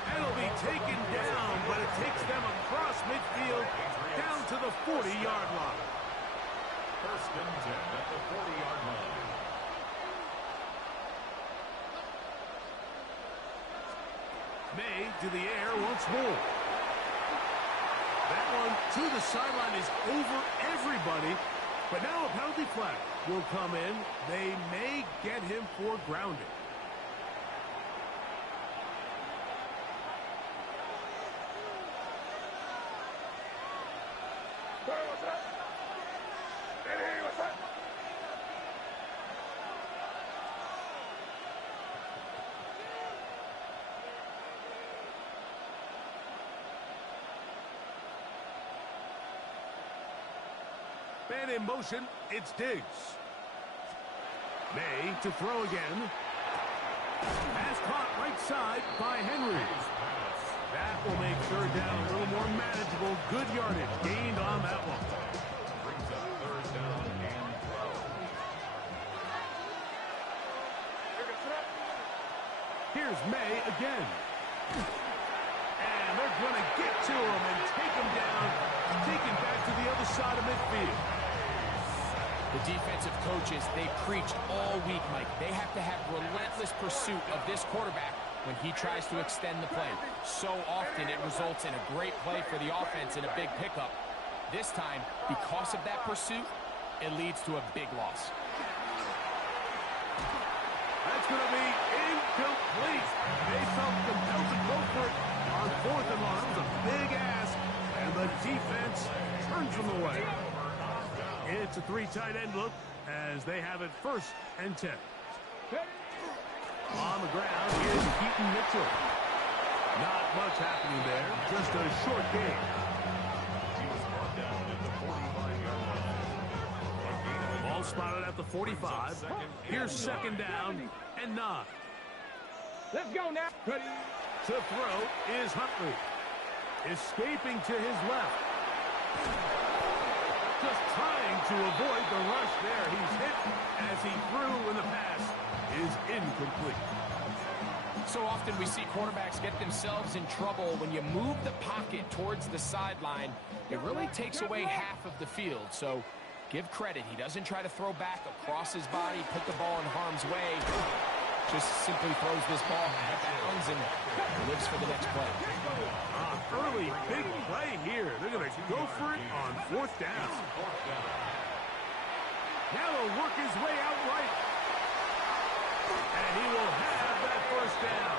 And he'll be taken down, but it takes them across midfield down to the 40-yard line. First and 10 at the 40-yard line. May to the air once more. That one to the sideline is over everybody. But now a penalty flag will come in. They may get him for grounding. Man in motion, it's Diggs. May to throw again. Pass caught right side by Henry. That will make third down a little more manageable. Good yardage gained on that one. Brings up third down and 12. Here's May again. And they're going to get to him and take him down, take him back to the other side of midfield. The defensive coaches, they preached all week, Mike. They have to have relentless pursuit of this quarterback when he tries to extend the play. So often it results in a great play for the offense and a big pickup. This time, because of that pursuit, it leads to a big loss. That's going to be incomplete. They felt compelled to go for it on 4th and long. That was a big ask, and the defense turns them away. It's a 3 tight end look as they have it 1st and 10. On the ground is Keaton Mitchell. Not much happening there, just a short game. He was brought down at the 45-yard line. Ball spotted at the 45. Here's 2nd down and 9. Let's go now. To throw is Huntley. Escaping to his left. Just trying to avoid the rush there. He's hit as he threw when the pass is incomplete. So often we see quarterbacks get themselves in trouble when you move the pocket towards the sideline. It really takes away half of the field. So give credit. He doesn't try to throw back across his body, put the ball in harm's way. Just simply throws this ball out of bounds and lives for the next play. Early big play here. They're going to go for it on 4th down. Now he'll work his way out right. And he will have that 1st down.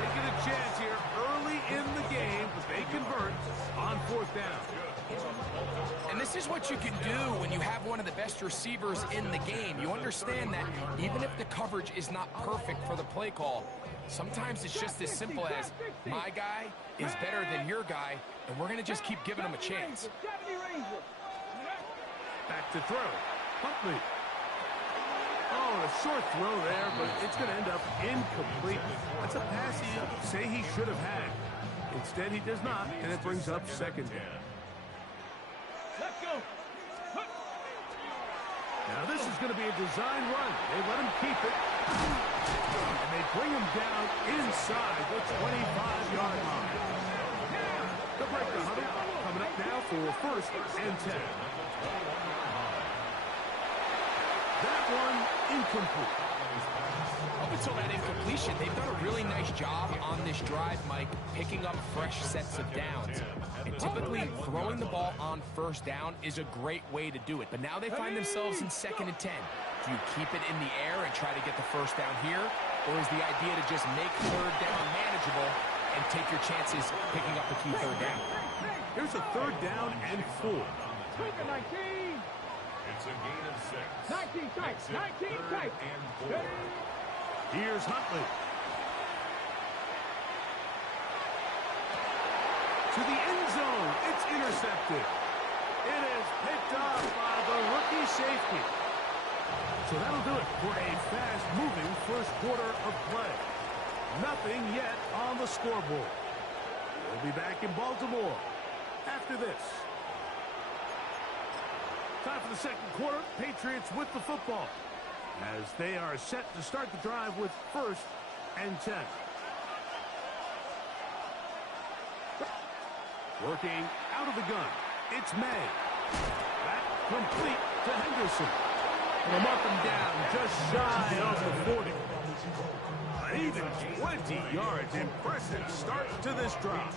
Taking a chance here early in the game, but they convert on 4th down. And this is what you can do when you have one of the best receivers in the game. You understand that even if the coverage is not perfect for the play call, sometimes it's just as simple as my guy is better than your guy, and we're going to just keep giving him a chance. Back to throw. Huntley. Oh, a short throw there, but it's going to end up incomplete. That's a pass you say he should have had. Instead, he does not, and it brings up 2nd down. Let's go. Now, this is going to be a design run. They let him keep it. And they bring him down inside the 25-yard line. The break the huddle. Coming up now for 1st and 10. That one incomplete. Up until that incompletion, they've done a really nice job on this drive, Mike, picking up fresh sets of downs. And typically, throwing the ball on 1st down is a great way to do it. But now they find themselves in 2nd and 10. Do you keep it in the air and try to get the 1st down here? Or is the idea to just make 3rd down manageable and take your chances picking up the key 3rd down? Here's a 3rd down and 4. 19. It's a gain of 6. 19 tight. 19 tight. And 4. Here's Huntley. To the end zone. It's intercepted. It is picked off by the rookie safety. So that'll do it for a fast-moving 1st quarter of play. Nothing yet on the scoreboard. We'll be back in Baltimore after this. Time for the 2nd quarter. Patriots with the football as they are set to start the drive with 1st and 10. Working out of the gun. It's May. That complete to Henderson. They'll mark him down just shy of the 40. An even 20 yards. Impressive start to this drive.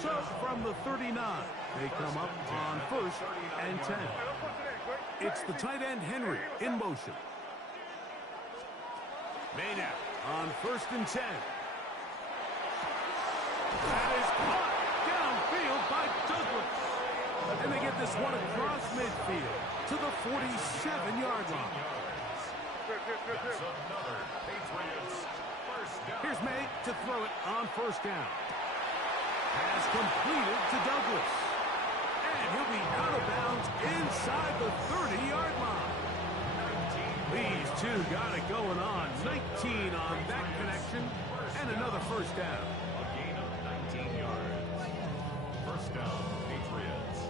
So from the 39, they come up on 1st and 10. It's the tight end Henry in motion. May now on 1st and 10. That is caught downfield by Douglas. And they get this one across midfield to the 47-yard line. Here's May to throw it on 1st down. Has completed to Douglas. And he'll be out of bounds inside the 30-yard line. These two got it going on. 19 on that connection and another 1st down. A gain of 19. 18 yards. First down, Patriots.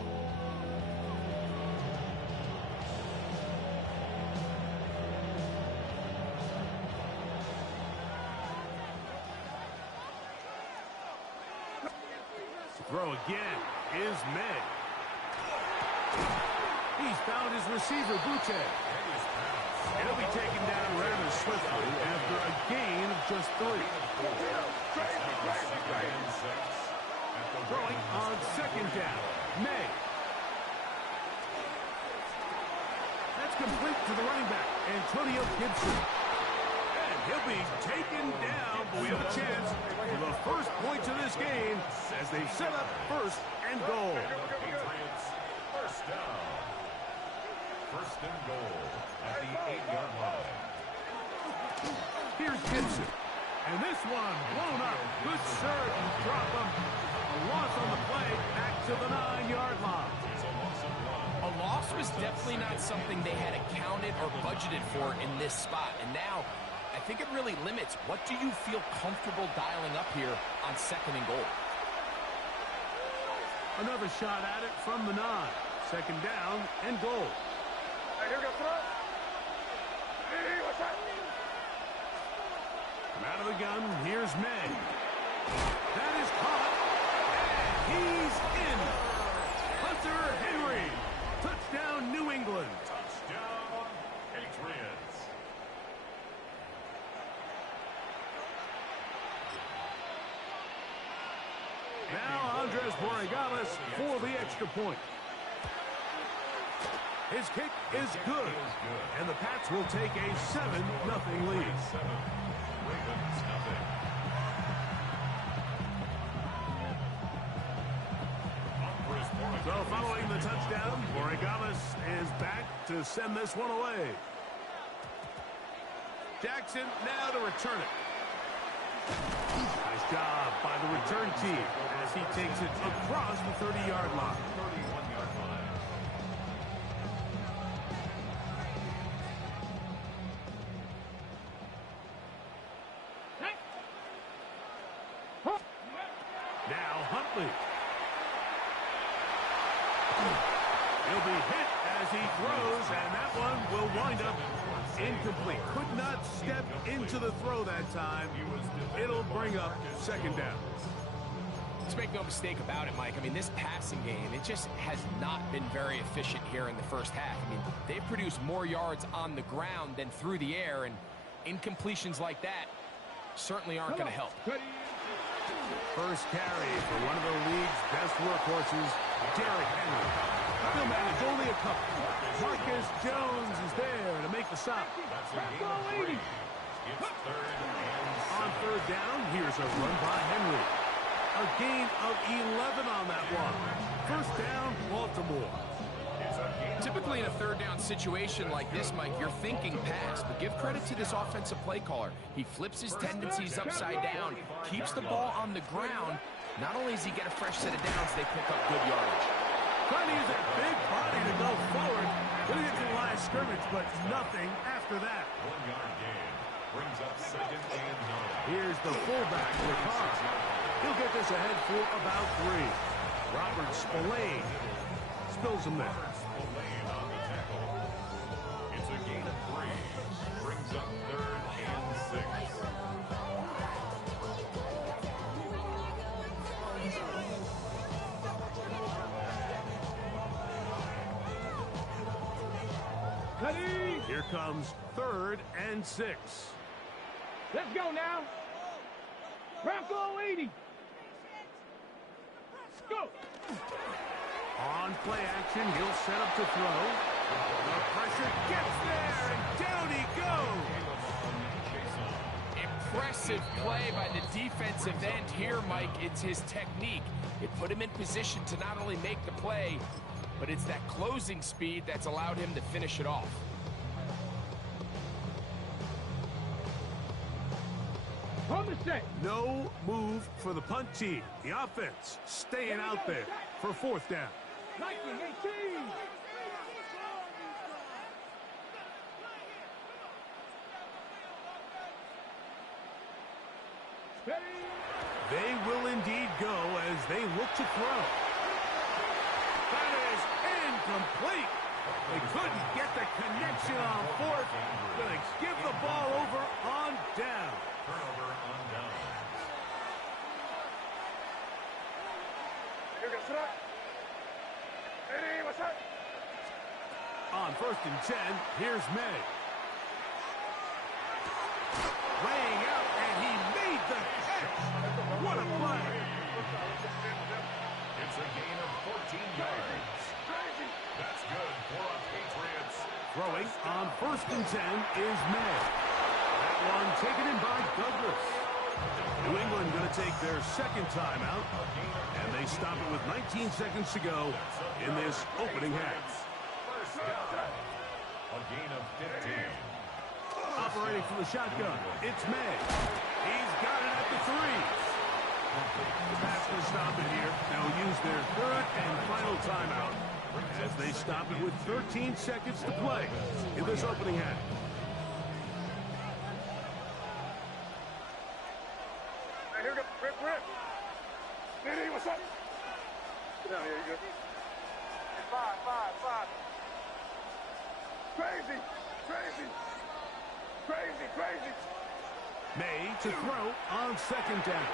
Throw again is May. He's found his receiver, Butte. He'll be taken down rather swiftly after a gain of just 3. Throwing on second down, May. That's complete to the running back, Antonio Gibson. And he'll be taken down, but we have a chance for the first points of this game as they set up first and goal. Patriots, first down. First and goal at the 8-yard line. Here's Gibson. And this one blown up. Good serve. Drop him. A loss on the play. Back to the 9-yard line. It's a loss of 1. A loss was definitely not something they had accounted or budgeted for in this spot. And now, I think it really limits what do you feel comfortable dialing up here on second and goal. Another shot at it from the 9. Second down and goal. Here we go, throw. Hey, what's that? From out of the gun, here's May. That is caught. And he's in. Hunter Henry. Touchdown, New England. Touchdown, Patriots. Now Andres Borregales for the extra point. His kick is good, and the Pats will take a 7-0 lead. Ravens, nothing. So following the touchdown, Borregales is back to send this one away. Jackson now to return it. Nice job by the return team as he takes it across the 30-yard line. 31-yard line. Now Huntley. He'll be hit as he throws, and that one will wind up incomplete. Could not step into the throw that time. It'll bring up second down. Let's make no mistake about it, Mike. I mean, this passing game, it just has not been very efficient here in the first half. I mean, they've produced more yards on the ground than through the air, and incompletions like that certainly aren't going to help. First carry for one of the league's best workhorses, Derrick Henry. Still managed only a couple. Marcus Jones is there to make the stop. That's a gain of 3. It's third and 7. On third down, here's a run by Henry. A gain of 11 on that one. First down, Baltimore. Typically in a third down situation like this, Mike, you're thinking pass, but give credit to this offensive play caller. He flips his tendencies upside down, keeps the ball on the ground. Not only does he get a fresh set of downs, they pick up good yardage. Trying to use that big body to go forward. Gonna get to the line of scrimmage, but nothing after that. 1-yard gain brings up second and 9. Here's the fullback, Ricard. He'll get this ahead for about 3. Robert Spillane spills him there. Spillane on the tackle. It's a gain of 3. Brings up third and 6. Here comes third and 6. Let's go now. Bronco 80. Go. On play action, he'll set up to throw. The pressure gets there, and down he goes. Impressive play by the defensive end here, Mike. It's his technique. It put him in position to not only make the play, but it's that closing speed that's allowed him to finish it off. No move for the punt team. The offense staying out there for fourth down. 19-18. They will indeed go as they look to throw. That is incomplete. They couldn't get the connection on fourth. Going to give the ball over on down. Turnover on down. On 1st and 10, here's May. Laying out, and he made the catch. What a play. It's a gain of 14 yards. That's good for a Patriots. Throwing on 1st and 10 is May. That one taken in by Douglas. New England going to take their second timeout, and they stop it with 19 seconds to go in this opening half. First down. A gain of 15. Operating from the shotgun, it's May. He's got it at the 3. That's going to stop it here. They'll use their third and final timeout as they stop it with 13 seconds to play in this opening half. Hey, here we go. Rip. Diddy, what's up? Get down here, you good? Five. Crazy. May to throw on 2nd down.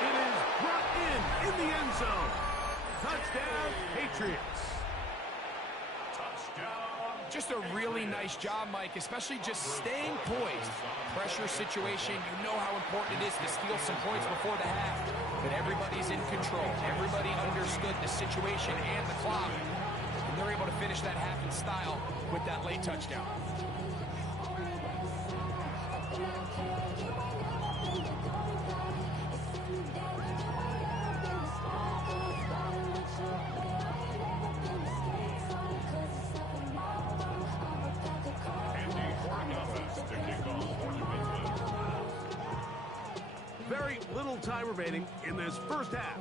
It is brought in the end zone. Touchdown, Patriots. Touchdown. Just a really nice job, Mike, especially just staying poised. Pressure situation, you know how important it is to steal some points before the half. But everybody's in control. Everybody understood the situation and the clock. And they're able to finish that half in style with that late touchdown. Very little time remaining in this first half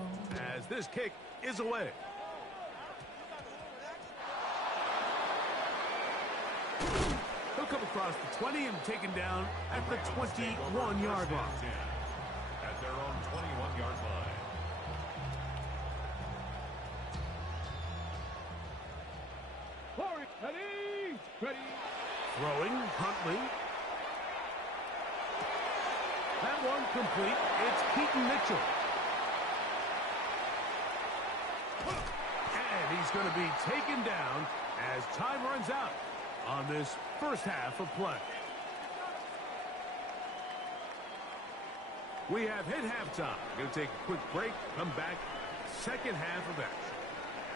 as this kick is away. He'll come across the 20 and taken down at the 21-yard line. At their own 21-yard line. Ready. Throwing, Huntley. That one complete. It's Keaton Mitchell. And he's going to be taken down as time runs out on this first half of play. We have hit halftime. Going to take a quick break, come back, second half of action.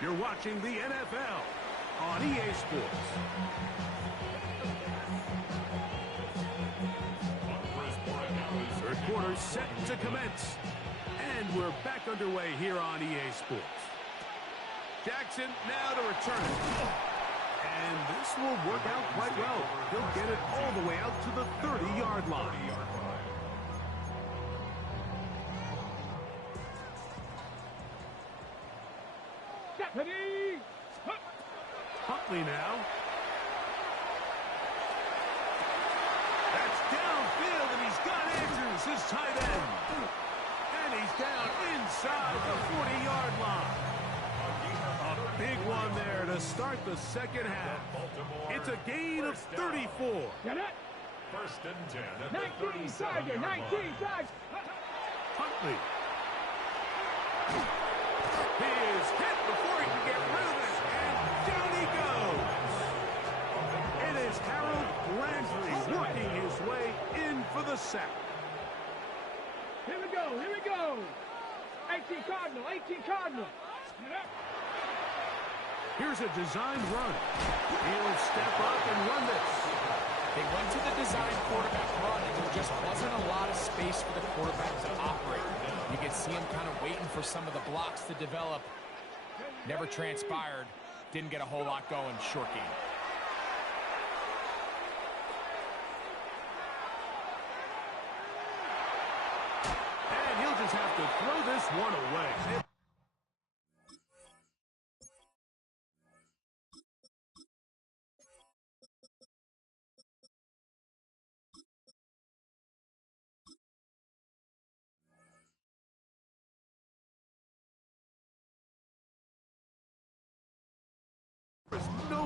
You're watching the NFL on EA Sports. Third quarter set to commence. And we're back underway here on EA Sports. Jackson now to return it. And this will work out quite well. He'll get it all the way out to the 30-yard line. Huntley now. That's downfield, and he's got Andrews, his tight end. And he's down inside the 40-yard line. A big one there to start the second half. It's a gain of 34. First and 10 at the 37-yard line. Huntley. He is hit before he can get rid of it, and down he goes. It is Harold Landry working his way in for the sack. Here we go. 18 Cardinal. Here's a designed run. He'll step up and run this. They went to the design quarterback run, and there just wasn't a lot of space for the quarterback to operate. You can see him kind of waiting for some of the blocks to develop. Never transpired. Didn't get a whole lot going. Short game. And he'll just have to throw this one away.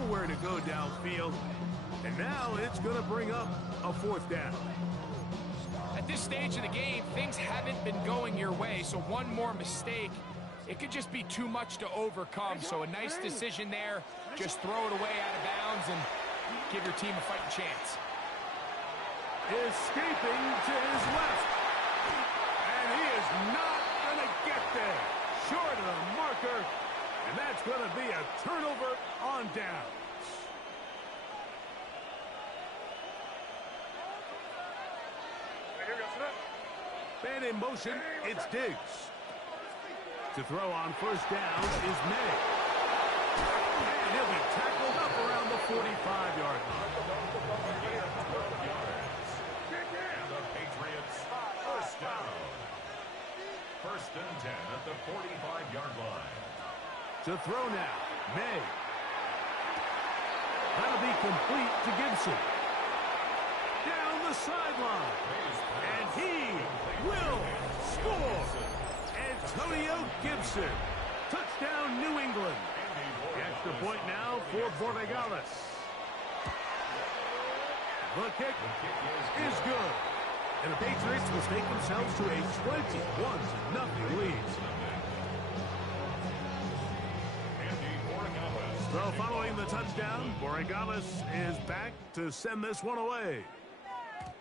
nowhere to go downfield. And now it's going to bring up a 4th down. At this stage of the game, things haven't been going your way, so one more mistake, it could just be too much to overcome. So a nice decision there. Just throw it away out of bounds and give your team a fighting chance. Escaping to his left. And he is not going to get there. Short of the marker. And that's going to be a turnover on down. Man in motion, it's Diggs. To throw on 1st down is May. And he'll be tackled up around the 45-yard line. And the Patriots, 1st down. 1st and 10 at the 45-yard line. To throw now, May. That'll be complete to Gibson. Down the sideline. And he will score. Antonio Gibson. Touchdown, New England. The extra point now for Borregales. The kick is good. And the Patriots will take themselves to a 21-0 lead. So following the touchdown, Borregales is back to send this one away.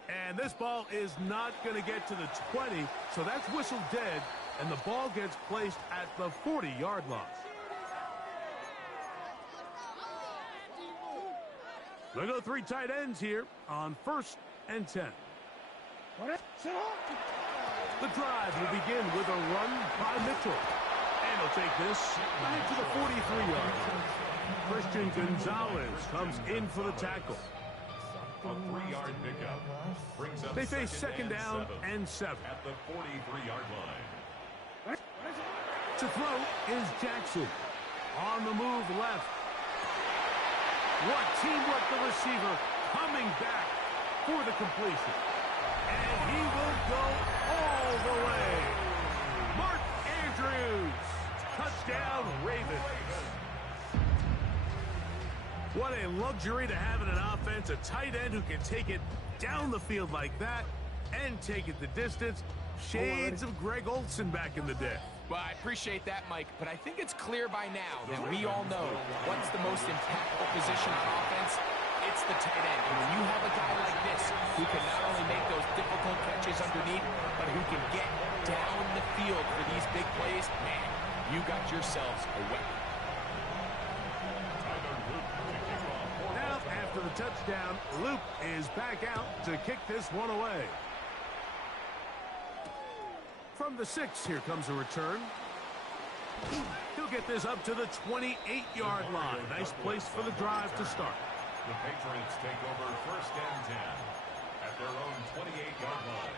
And this ball is not going to get to the 20, so that's whistled dead, and the ball gets placed at the 40-yard line. They'll go 3 tight ends here on 1st and 10. The drive will begin with a run by Mitchell. And he'll take this back to the 43-yard line. Christian Gonzalez comes in for the tackle. A 3-yard pickup brings up they face 2nd down and 7. At the 43-yard line. To throw is Jackson. On the move left. What teamwork, the receiver coming back for the completion. And he will go all the way. Mark Andrews. Touchdown, Ravens. What a luxury to have in an offense, a tight end who can take it down the field like that and take it the distance. Shades of Greg Olsen back in the day. Well, I appreciate that, Mike, but I think it's clear by now that we all know what's the most impactful position on offense. It's the tight end. And when you have a guy like this who can not only make those difficult catches underneath, but who can get down the field for these big plays, man, you got yourselves a weapon. Now, after the touchdown, Luke is back out to kick this one away. From the 6, here comes a return. He'll get this up to the 28-yard line. Nice place for the drive to start. The Patriots take over 1st and 10 at their own 28-yard line.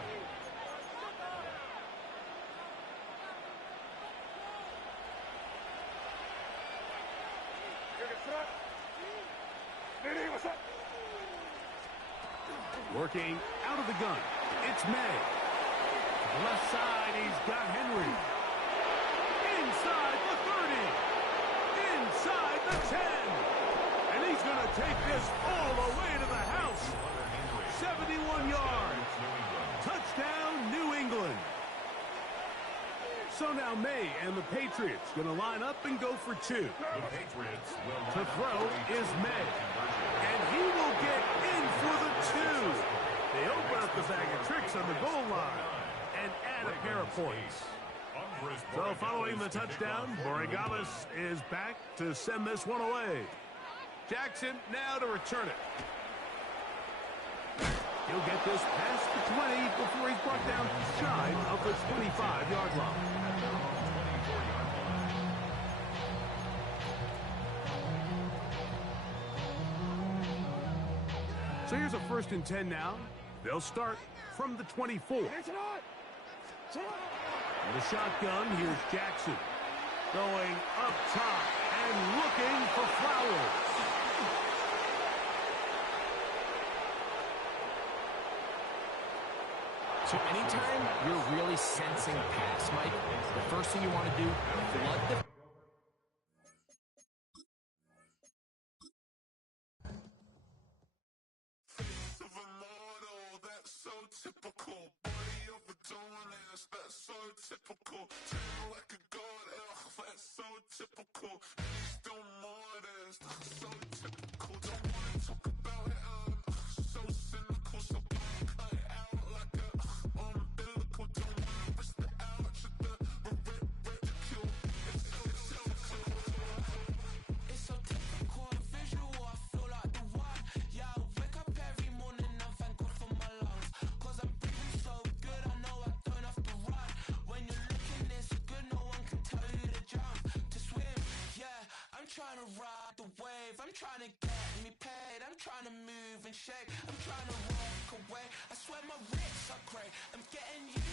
Working out of the gun, it's May. To the left side, he's got Henry. Inside the 30. Inside the 10. And he's going to take this all the way to the house. 71 yards. Touchdown, New England. So now May and the Patriots going to line up and go for 2. The Patriots will to throw is May. And he will get in for the 2. They open up the bag of tricks on the goal line and add a pair of points. So following the touchdown, Borregales is back to send this one away. Jackson now to return it. He'll get this past the 20 before he's brought down shy of the 25-yard line. So here's a 1st and 10 now. They'll start from the 24. With a shotgun, here's Jackson. Going up top and looking for Flowers. So anytime you're really sensing pass, Mike, the first thing you want to do, flood the that's so typical. Treat like a god, that's so typical. Still more this, so typical. Don't wanna talk about it, so cynical. So cut it out like a umbilical. Don't wanna risk the ouch of the ridicule. It's so typical and visual, I feel like the one. Yeah, I wake up every morning and thank God for my lungs. Cause I'm breathing so good, I know I don't have to run. When you're looking this good, no one can tell you to jump, to swim. Yeah, I'm trying to ride the wave, I'm trying to get me paid, I'm trying to move and shake, I'm trying to walk away. I swear my wrists are great, I'm getting used